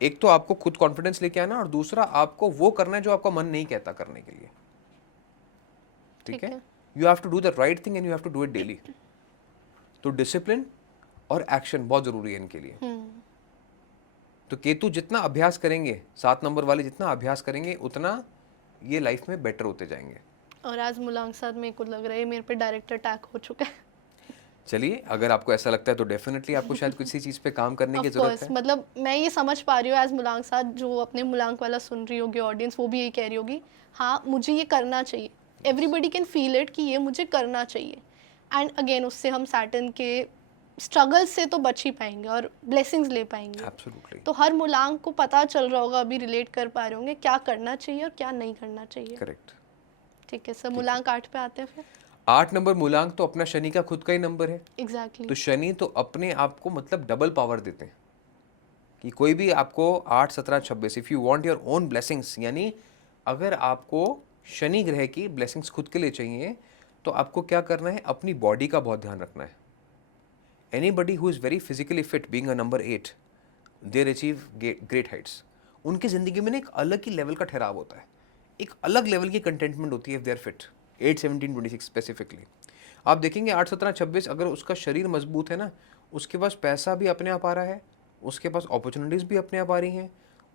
एक तो आपको खुद कॉन्फिडेंस लेके आना, और दूसरा आपको वो करना है जो आपका मन नहीं कहता करने के लिए, ठीक है। You have to do the right thing and you have to do it daily. तो डिसिप्लिन और एक्शन बहुत जरूरी है इनके लिए। तो केतु जितना अभ्यास करेंगे, 7 नंबर वाले जितना अभ्यास करेंगे, उतना ये लाइफ में बेटर होते जाएंगे। और आज मुलांग साहब मेरे को लग रहा है मेरे पे डायरेक्ट अटैक हो चुका है। चलिए, अगर आपको ऐसा लगता है तो डेफिनेटली आपको शायद किसी चीज़ पे काम करने की Of जरूरत course, है। मतलब मैं ये समझ पा रही हूँ एज मुलांग साहब, जो अपने मुलांग वाला सुन रही होगी ऑडियंस, वो भी यही कह रही होगी, हाँ मुझे ये करना चाहिए। एवरीबडी कैन फील इट कि ये मुझे करना चाहिए। एंड अगेन उससे हम सैटर्न के स्ट्रगल से तो बच ही पाएंगे और ब्लेसिंग्स ले पाएंगे। एब्सोल्युटली तो हर मुलांग को पता चल रहा होगा, अभी रिलेट कर पा रहे होंगे क्या करना चाहिए और क्या नहीं करना चाहिए। करेक्ट। ठीक है सर, मुलांग 8 पे आते हैं फिर। 8 नंबर मूलांक तो अपना शनि का खुद का ही नंबर है। एग्जैक्टली। तो शनि तो अपने आप को मतलब डबल पावर देते हैं, कि कोई भी आपको 8, 17, 26 if you want your own blessings, यानी अगर आपको शनि ग्रह की ब्लेसिंग्स खुद के लिए चाहिए तो आपको क्या करना है, अपनी बॉडी का बहुत ध्यान रखना है। Anybody who is very physically fit being a number 8, there achieve great heights. उनकी ज़िंदगी में ना एक अलग ही लेवल का ठहराव होता है, एक अलग लेवल की कंटेंटमेंट होती है if they are fit. 8, 17, 26 specifically आप देखेंगे 8, 17, 26 अगर उसका शरीर मजबूत है ना, उसके पास पैसा भी अपने आप आ रहा है, उसके पास अपॉर्चुनिटीज़ भी अपने आप आ रही हैं,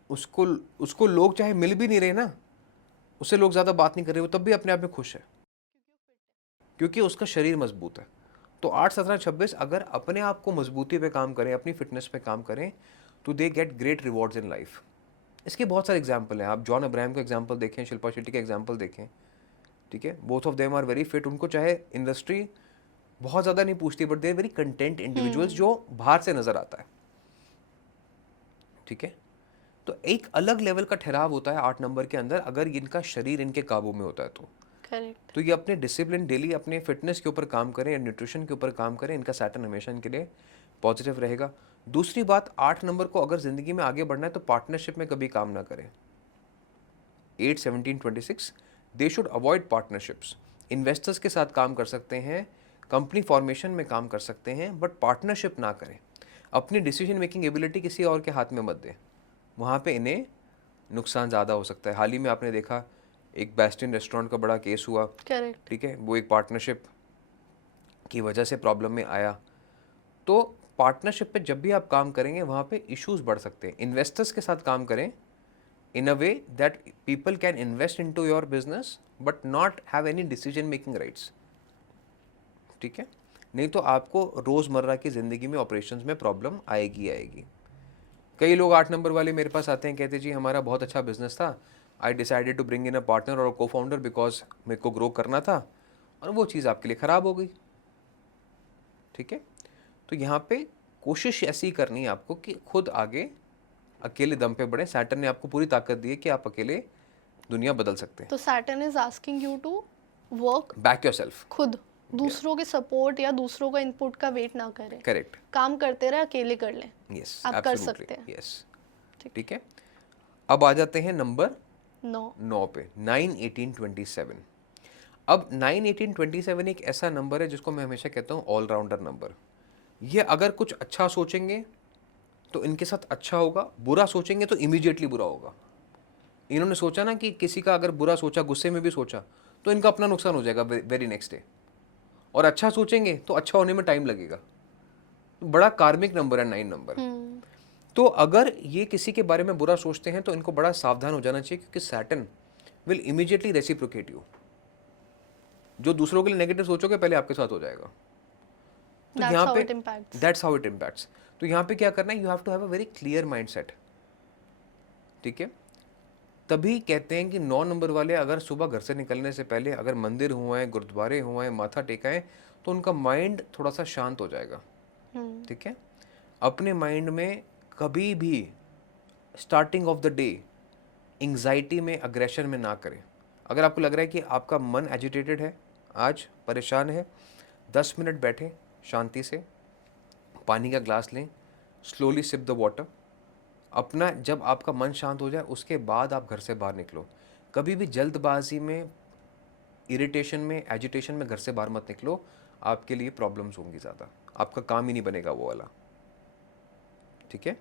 उसको लोग चाहे मिल भी नहीं रहे ना, उससे लोग ज़्यादा बात नहीं कर रहे, वो तब भी अपने आप में खुश है क्योंकि उसका शरीर मजबूत है। तो 8, 17, 26 अगर अपने आप को मजबूती पे काम करें, अपनी फिटनेस पे काम करें, तो they get great rewards in life. इसके बहुत सारे एग्जाम्पल हैं, आप जॉन अब्राहम का एग्जाम्पल देखें, शिल्पा शेट्टी का एग्जाम्पल देखें, ठीक है, both of them are very fit. उनको चाहे इंडस्ट्री बहुत ज़्यादा नहीं पूछती, but they are very content individuals जो बाहर से नजर आता है, ठीक है। तो एक अलग लेवल का ठहराव होता है 8 नंबर के अंदर, अगर इनका शरीर इनके काबू में होता है तो। करेक्ट। तो ये अपने डिसिप्लिन डेली अपने फिटनेस के ऊपर काम करें, न्यूट्रिशन के ऊपर काम करें, इनका सैटर्न हमेशा इनके लिए पॉजिटिव रहेगा। दूसरी बात, 8 नंबर को अगर जिंदगी में आगे बढ़ना है तो पार्टनरशिप में कभी काम ना करें। 8, 17, 26 they should avoid partnerships. Investors के साथ काम कर सकते हैं, कंपनी फॉर्मेशन में काम कर सकते हैं, बट पार्टनरशिप ना करें। अपनी डिसीजन मेकिंग एबिलिटी किसी और के हाथ में मत दें, वहाँ पे इन्हें नुकसान ज़्यादा हो सकता है। हाल ही में आपने देखा एक बेस्टिन रेस्टोरेंट का बड़ा केस हुआ, करेक्ट। ठीक है, वो एक पार्टनरशिप की वजह से प्रॉब्लम में आया। तो पार्टनरशिप पे जब भी आप काम करेंगे वहाँ पे इश्यूज बढ़ सकते हैं। इन्वेस्टर्स के साथ काम करें in a way that people can invest into your business but not have any decision making rights, ठीक है। नहीं तो आपको रोज़मर्रा की ज़िंदगी में ऑपरेशंस में प्रॉब्लम आएगी आएगी। कई लोग 8 नंबर वाले मेरे पास आते हैं, कहते जी हमारा बहुत अच्छा बिजनेस था, I decided to bring in a partner और को फाउंडर बिकॉज मेरे को ग्रो करना था, और वो चीज़ आपके लिए ख़राब हो गई, ठीक है। तो यहाँ पे कोशिश ऐसी करनी है आपको कि खुद आगे अकेले दम पे बढ़े। सैटर्न ने आपको पूरी ताकत दी है कि आप अकेले दुनिया बदल सकते हैं। तो Saturn is asking you to work back yourself. खुद, दूसरों के सपोर्ट या दूसरों का इनपुट का वेट ना करें, करेक्ट। काम करते रहे, अकेले कर लें। यस, आप कर सकते हैं। यस, ठीक है। अब आ जाते हैं नंबर 9। पे, 9, 18, 27। अब 9, 18, 27 एक ऐसा नंबर है जिसको मैं हमेशा कहता हूँ ऑलराउंडर नंबर। ये अगर कुछ अच्छा सोचेंगे तो इनके साथ अच्छा होगा, बुरा सोचेंगे तो इमीडिएटली बुरा होगा। इन्होंने सोचा ना कि किसी का अगर बुरा सोचा, गुस्से में भी सोचा, तो इनका अपना नुकसान हो जाएगा वेरी नेक्स्ट डे। और अच्छा सोचेंगे तो अच्छा होने में टाइम लगेगा। बड़ा कार्मिक नंबर है 9 नंबर। तो अगर ये किसी के बारे में बुरा सोचते हैं तो इनको बड़ा सावधान हो जाना चाहिए, क्योंकि Saturn will immediately reciprocate you. जो दूसरों के लिए नेगेटिव सोचोगे पहले आपके साथ हो जाएगा। तो यहाँ पे दैट्स हाउ इट इम्पैक्ट्स। तो यहाँ पे क्या करना है, you have to have a very clear mindset, ठीक है। तभी कहते हैं कि 9 नंबर वाले अगर सुबह घर से निकलने से पहले अगर मंदिर हुआ है, गुरुद्वारे हुआ है, माथा टेका है, तो उनका माइंड थोड़ा सा शांत हो जाएगा, ठीक है। अपने माइंड में कभी भी starting of the day anxiety में, अग्रेशन में ना करें। अगर आपको लग रहा है कि आपका मन एजिटेटेड है, आज परेशान है, 10 मिनट बैठे शांति से, पानी का ग्लास लें, स्लोली सिप द वाटर। अपना जब आपका मन शांत हो जाए उसके बाद आप घर से बाहर निकलो। कभी भी जल्दबाजी में, इरिटेशन में, एजिटेशन में घर से बाहर मत निकलो, आपके लिए प्रॉब्लम्स होंगी ज़्यादा, आपका काम ही नहीं बनेगा वो वाला, ठीक है।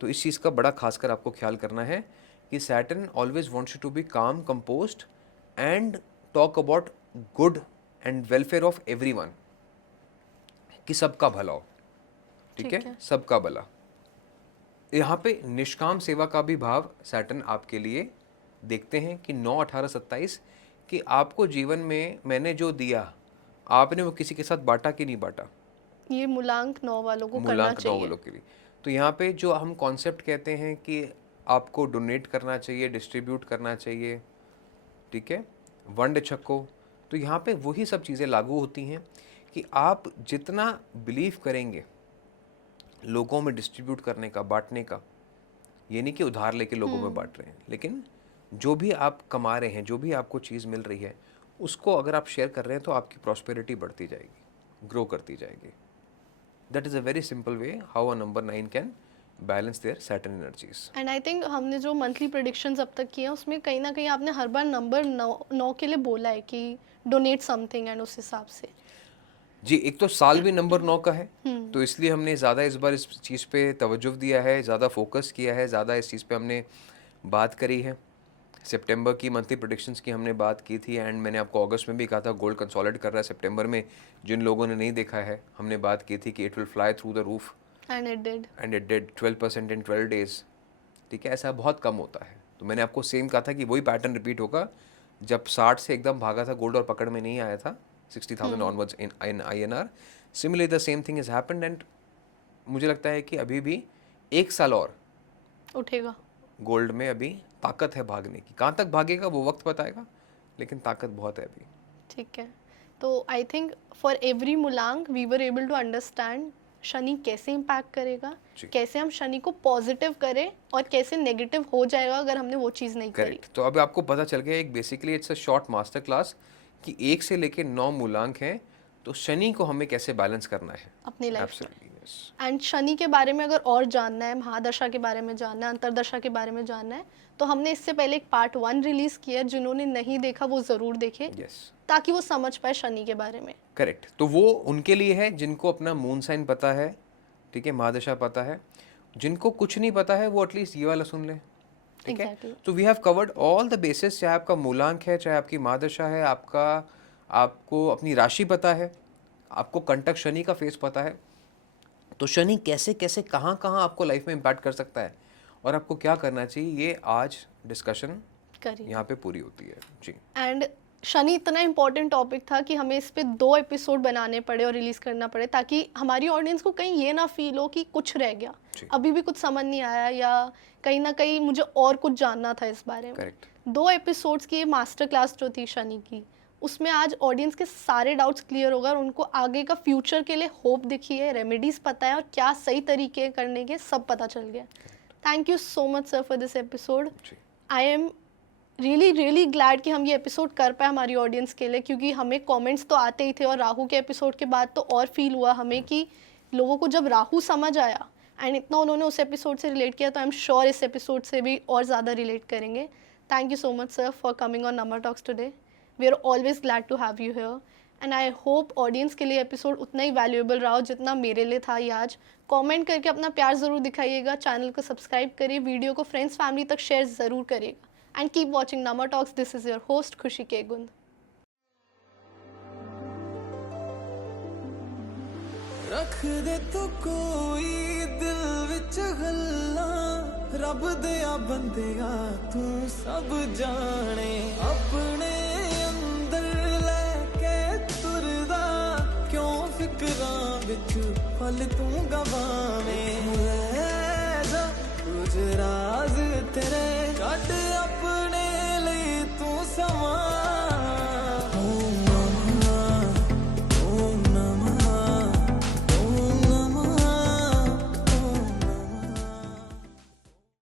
तो इस चीज़ का बड़ा खासकर आपको ख्याल करना है कि Saturn always wants you to be calm, composed and talk about good and welfare of everyone, कि सबका भला हो, ठीक है, सबका भला। यहाँ पे निष्काम सेवा का भी भाव सैटर्न आपके लिए देखते हैं कि 9, 18, 27 कि आपको जीवन में मैंने जो दिया आपने वो किसी के साथ बांटा कि नहीं बांटा। ये मूलांक 9 वालों को करना मूलांक 9 चाहिए। वालों के लिए। तो यहाँ पे जो हम कॉन्सेप्ट कहते हैं कि आपको डोनेट करना चाहिए, डिस्ट्रीब्यूट करना चाहिए, ठीक है, वंड छक्को, तो यहाँ पे वही सब चीज़ें लागू होती हैं कि आप जितना बिलीव करेंगे लोगों में डिस्ट्रीब्यूट करने का, बांटने का, ये नहीं कि उधार लेके लोगों में बांट रहे हैं, लेकिन जो भी आप कमा रहे हैं, जो भी आपको चीज़ मिल रही है, उसको अगर आप शेयर कर रहे हैं तो आपकी प्रॉस्पेरिटी बढ़ती जाएगी, ग्रो करती जाएगी। That is a very simple way how a number 9 can balance there Saturn energies. And I think हमने जो मंथली प्रेडिक्शंस अब तक किए हैं उसमें कहीं ना कहीं आपने हर बार नंबर 9 के लिए बोला है कि डोनेट समथिंग, एंड उस हिसाब से जी, एक तो साल भी नंबर 9 का है, तो इसलिए हमने ज़्यादा इस बार इस चीज़ पे तवज्जो दिया है, ज़्यादा फोकस किया है, ज़्यादा इस चीज़ पे हमने बात करी है। सितंबर की मंथली प्रेडिक्शंस की हमने बात की थी, एंड मैंने आपको अगस्त में भी कहा था गोल्ड कंसोलिडेट कर रहा है सितंबर में। जिन लोगों ने नहीं देखा है, हमने बात की थी कि it will fly through the roof, and it did 12% in 12 days, ठीक है। ऐसा बहुत कम होता है, तो मैंने आपको सेम कहा था कि वही पैटर्न रिपीट होगा। जब 60 से एकदम भागा था गोल्ड और पकड़ में नहीं आया था 60,000 onwards in INR, similarly the same thing is happened. And मुझे लगता है कि अभी भी 1 साल और उठेगा गोल्ड में अभी ताकत है भागने की। कहाँ तक भागेगा वो वक्त बताएगा, लेकिन ताकत बहुत है अभी। ठीक है, तो I think for every mulank we were able to understand Shani कैसे इम्पैक्ट करेगा, कैसे हम शनि को पॉजिटिव करें और कैसे नेगेटिव हो जाएगा अगर हमने वो चीज़ नहीं करी। करेक्ट। तो अभी आपको पता चल गया, एक basically it's a short master class कि 1 से लेके 9 मूलांक हैं, तो शनि को हमें कैसे बैलेंस करना है अपनी लाइफ में। Absolutely, yes. एंड शनि के बारे में अगर और जानना है, महादशा के बारे में जानना है, अंतरदशा के बारे में जानना है, तो हमने इससे पहले एक पार्ट 1 रिलीज किया है, जिन्होंने नहीं देखा वो ज़रूर देखे, Yes. ताकि वो समझ पाए शनि के बारे में। करेक्ट। तो वो उनके लिए है जिनको अपना मून साइन पता है, ठीक है, महादशा पता है। जिनको कुछ नहीं पता है वो एटलीस्ट ये वाला सुन ले, ठीक है। Exactly. तो we have covered all the basis, चाहे आपका मूलांक है, चाहे आपकी महादशा है, आपको अपनी राशि पता है, आपको कंटक शनि का फेस पता है, तो शनि कैसे कैसे कहाँ कहाँ आपको लाइफ में इम्पैक्ट कर सकता है और आपको क्या करना चाहिए, ये आज डिस्कशन करिए। यहाँ पे पूरी होती है जी। एंड शनि इतना इम्पोर्टेंट टॉपिक था कि हमें इस पे 2 एपिसोड बनाने पड़े और रिलीज करना पड़े, ताकि हमारी ऑडियंस को कहीं ये ना फील हो कि कुछ रह गया, अभी भी कुछ समझ नहीं आया, या कहीं ना कहीं मुझे और कुछ जानना था इस बारे में। करेक्ट। 2 एपिसोड्स की मास्टर क्लास जो थी शनि की, उसमें आज ऑडियंस के सारे डाउट्स क्लियर हो गए और उनको आगे का फ्यूचर के लिए होप दिखी है, रेमेडीज पता है और क्या सही तरीके करने के सब पता चल गया। Thank you so much sir for this episode. I am really glad कि हम ये एपिसोड कर पाए हमारी ऑडियंस के लिए, क्योंकि हमें कमेंट्स तो आते ही थे और राहु के एपिसोड के बाद तो और फील हुआ हमें कि लोगों को जब राहु समझ आया एंड इतना उन्होंने उस एपिसोड से रिलेट किया, तो आई एम श्योर इस एपिसोड से भी और ज़्यादा रिलेट करेंगे। Thank you so much sir for coming on number talks today. We are always glad to have you here and I hope audience के लिए एपिसोड उतना ही वैल्यूएबल रहा हो जितना मेरे लिए था ये आज। कमेंट करके अपना प्यार ज़रूर दिखाइएगा, चैनल को सब्सक्राइब करिए, वीडियो को फ्रेंड्स फैमिली तक शेयर ज़रूर करिएगा and keep watching number talks. This is your host खुशी केगुंद। रख दे तो कोई दिल विच गल्लां, रब दिया बंदिया तू सब जाने, अपने अंदर लेके तुरदा, क्यों फिकरां विच पल तू गवावें, ले जा कुछ राज तेरे कट अपने लिए तू समा।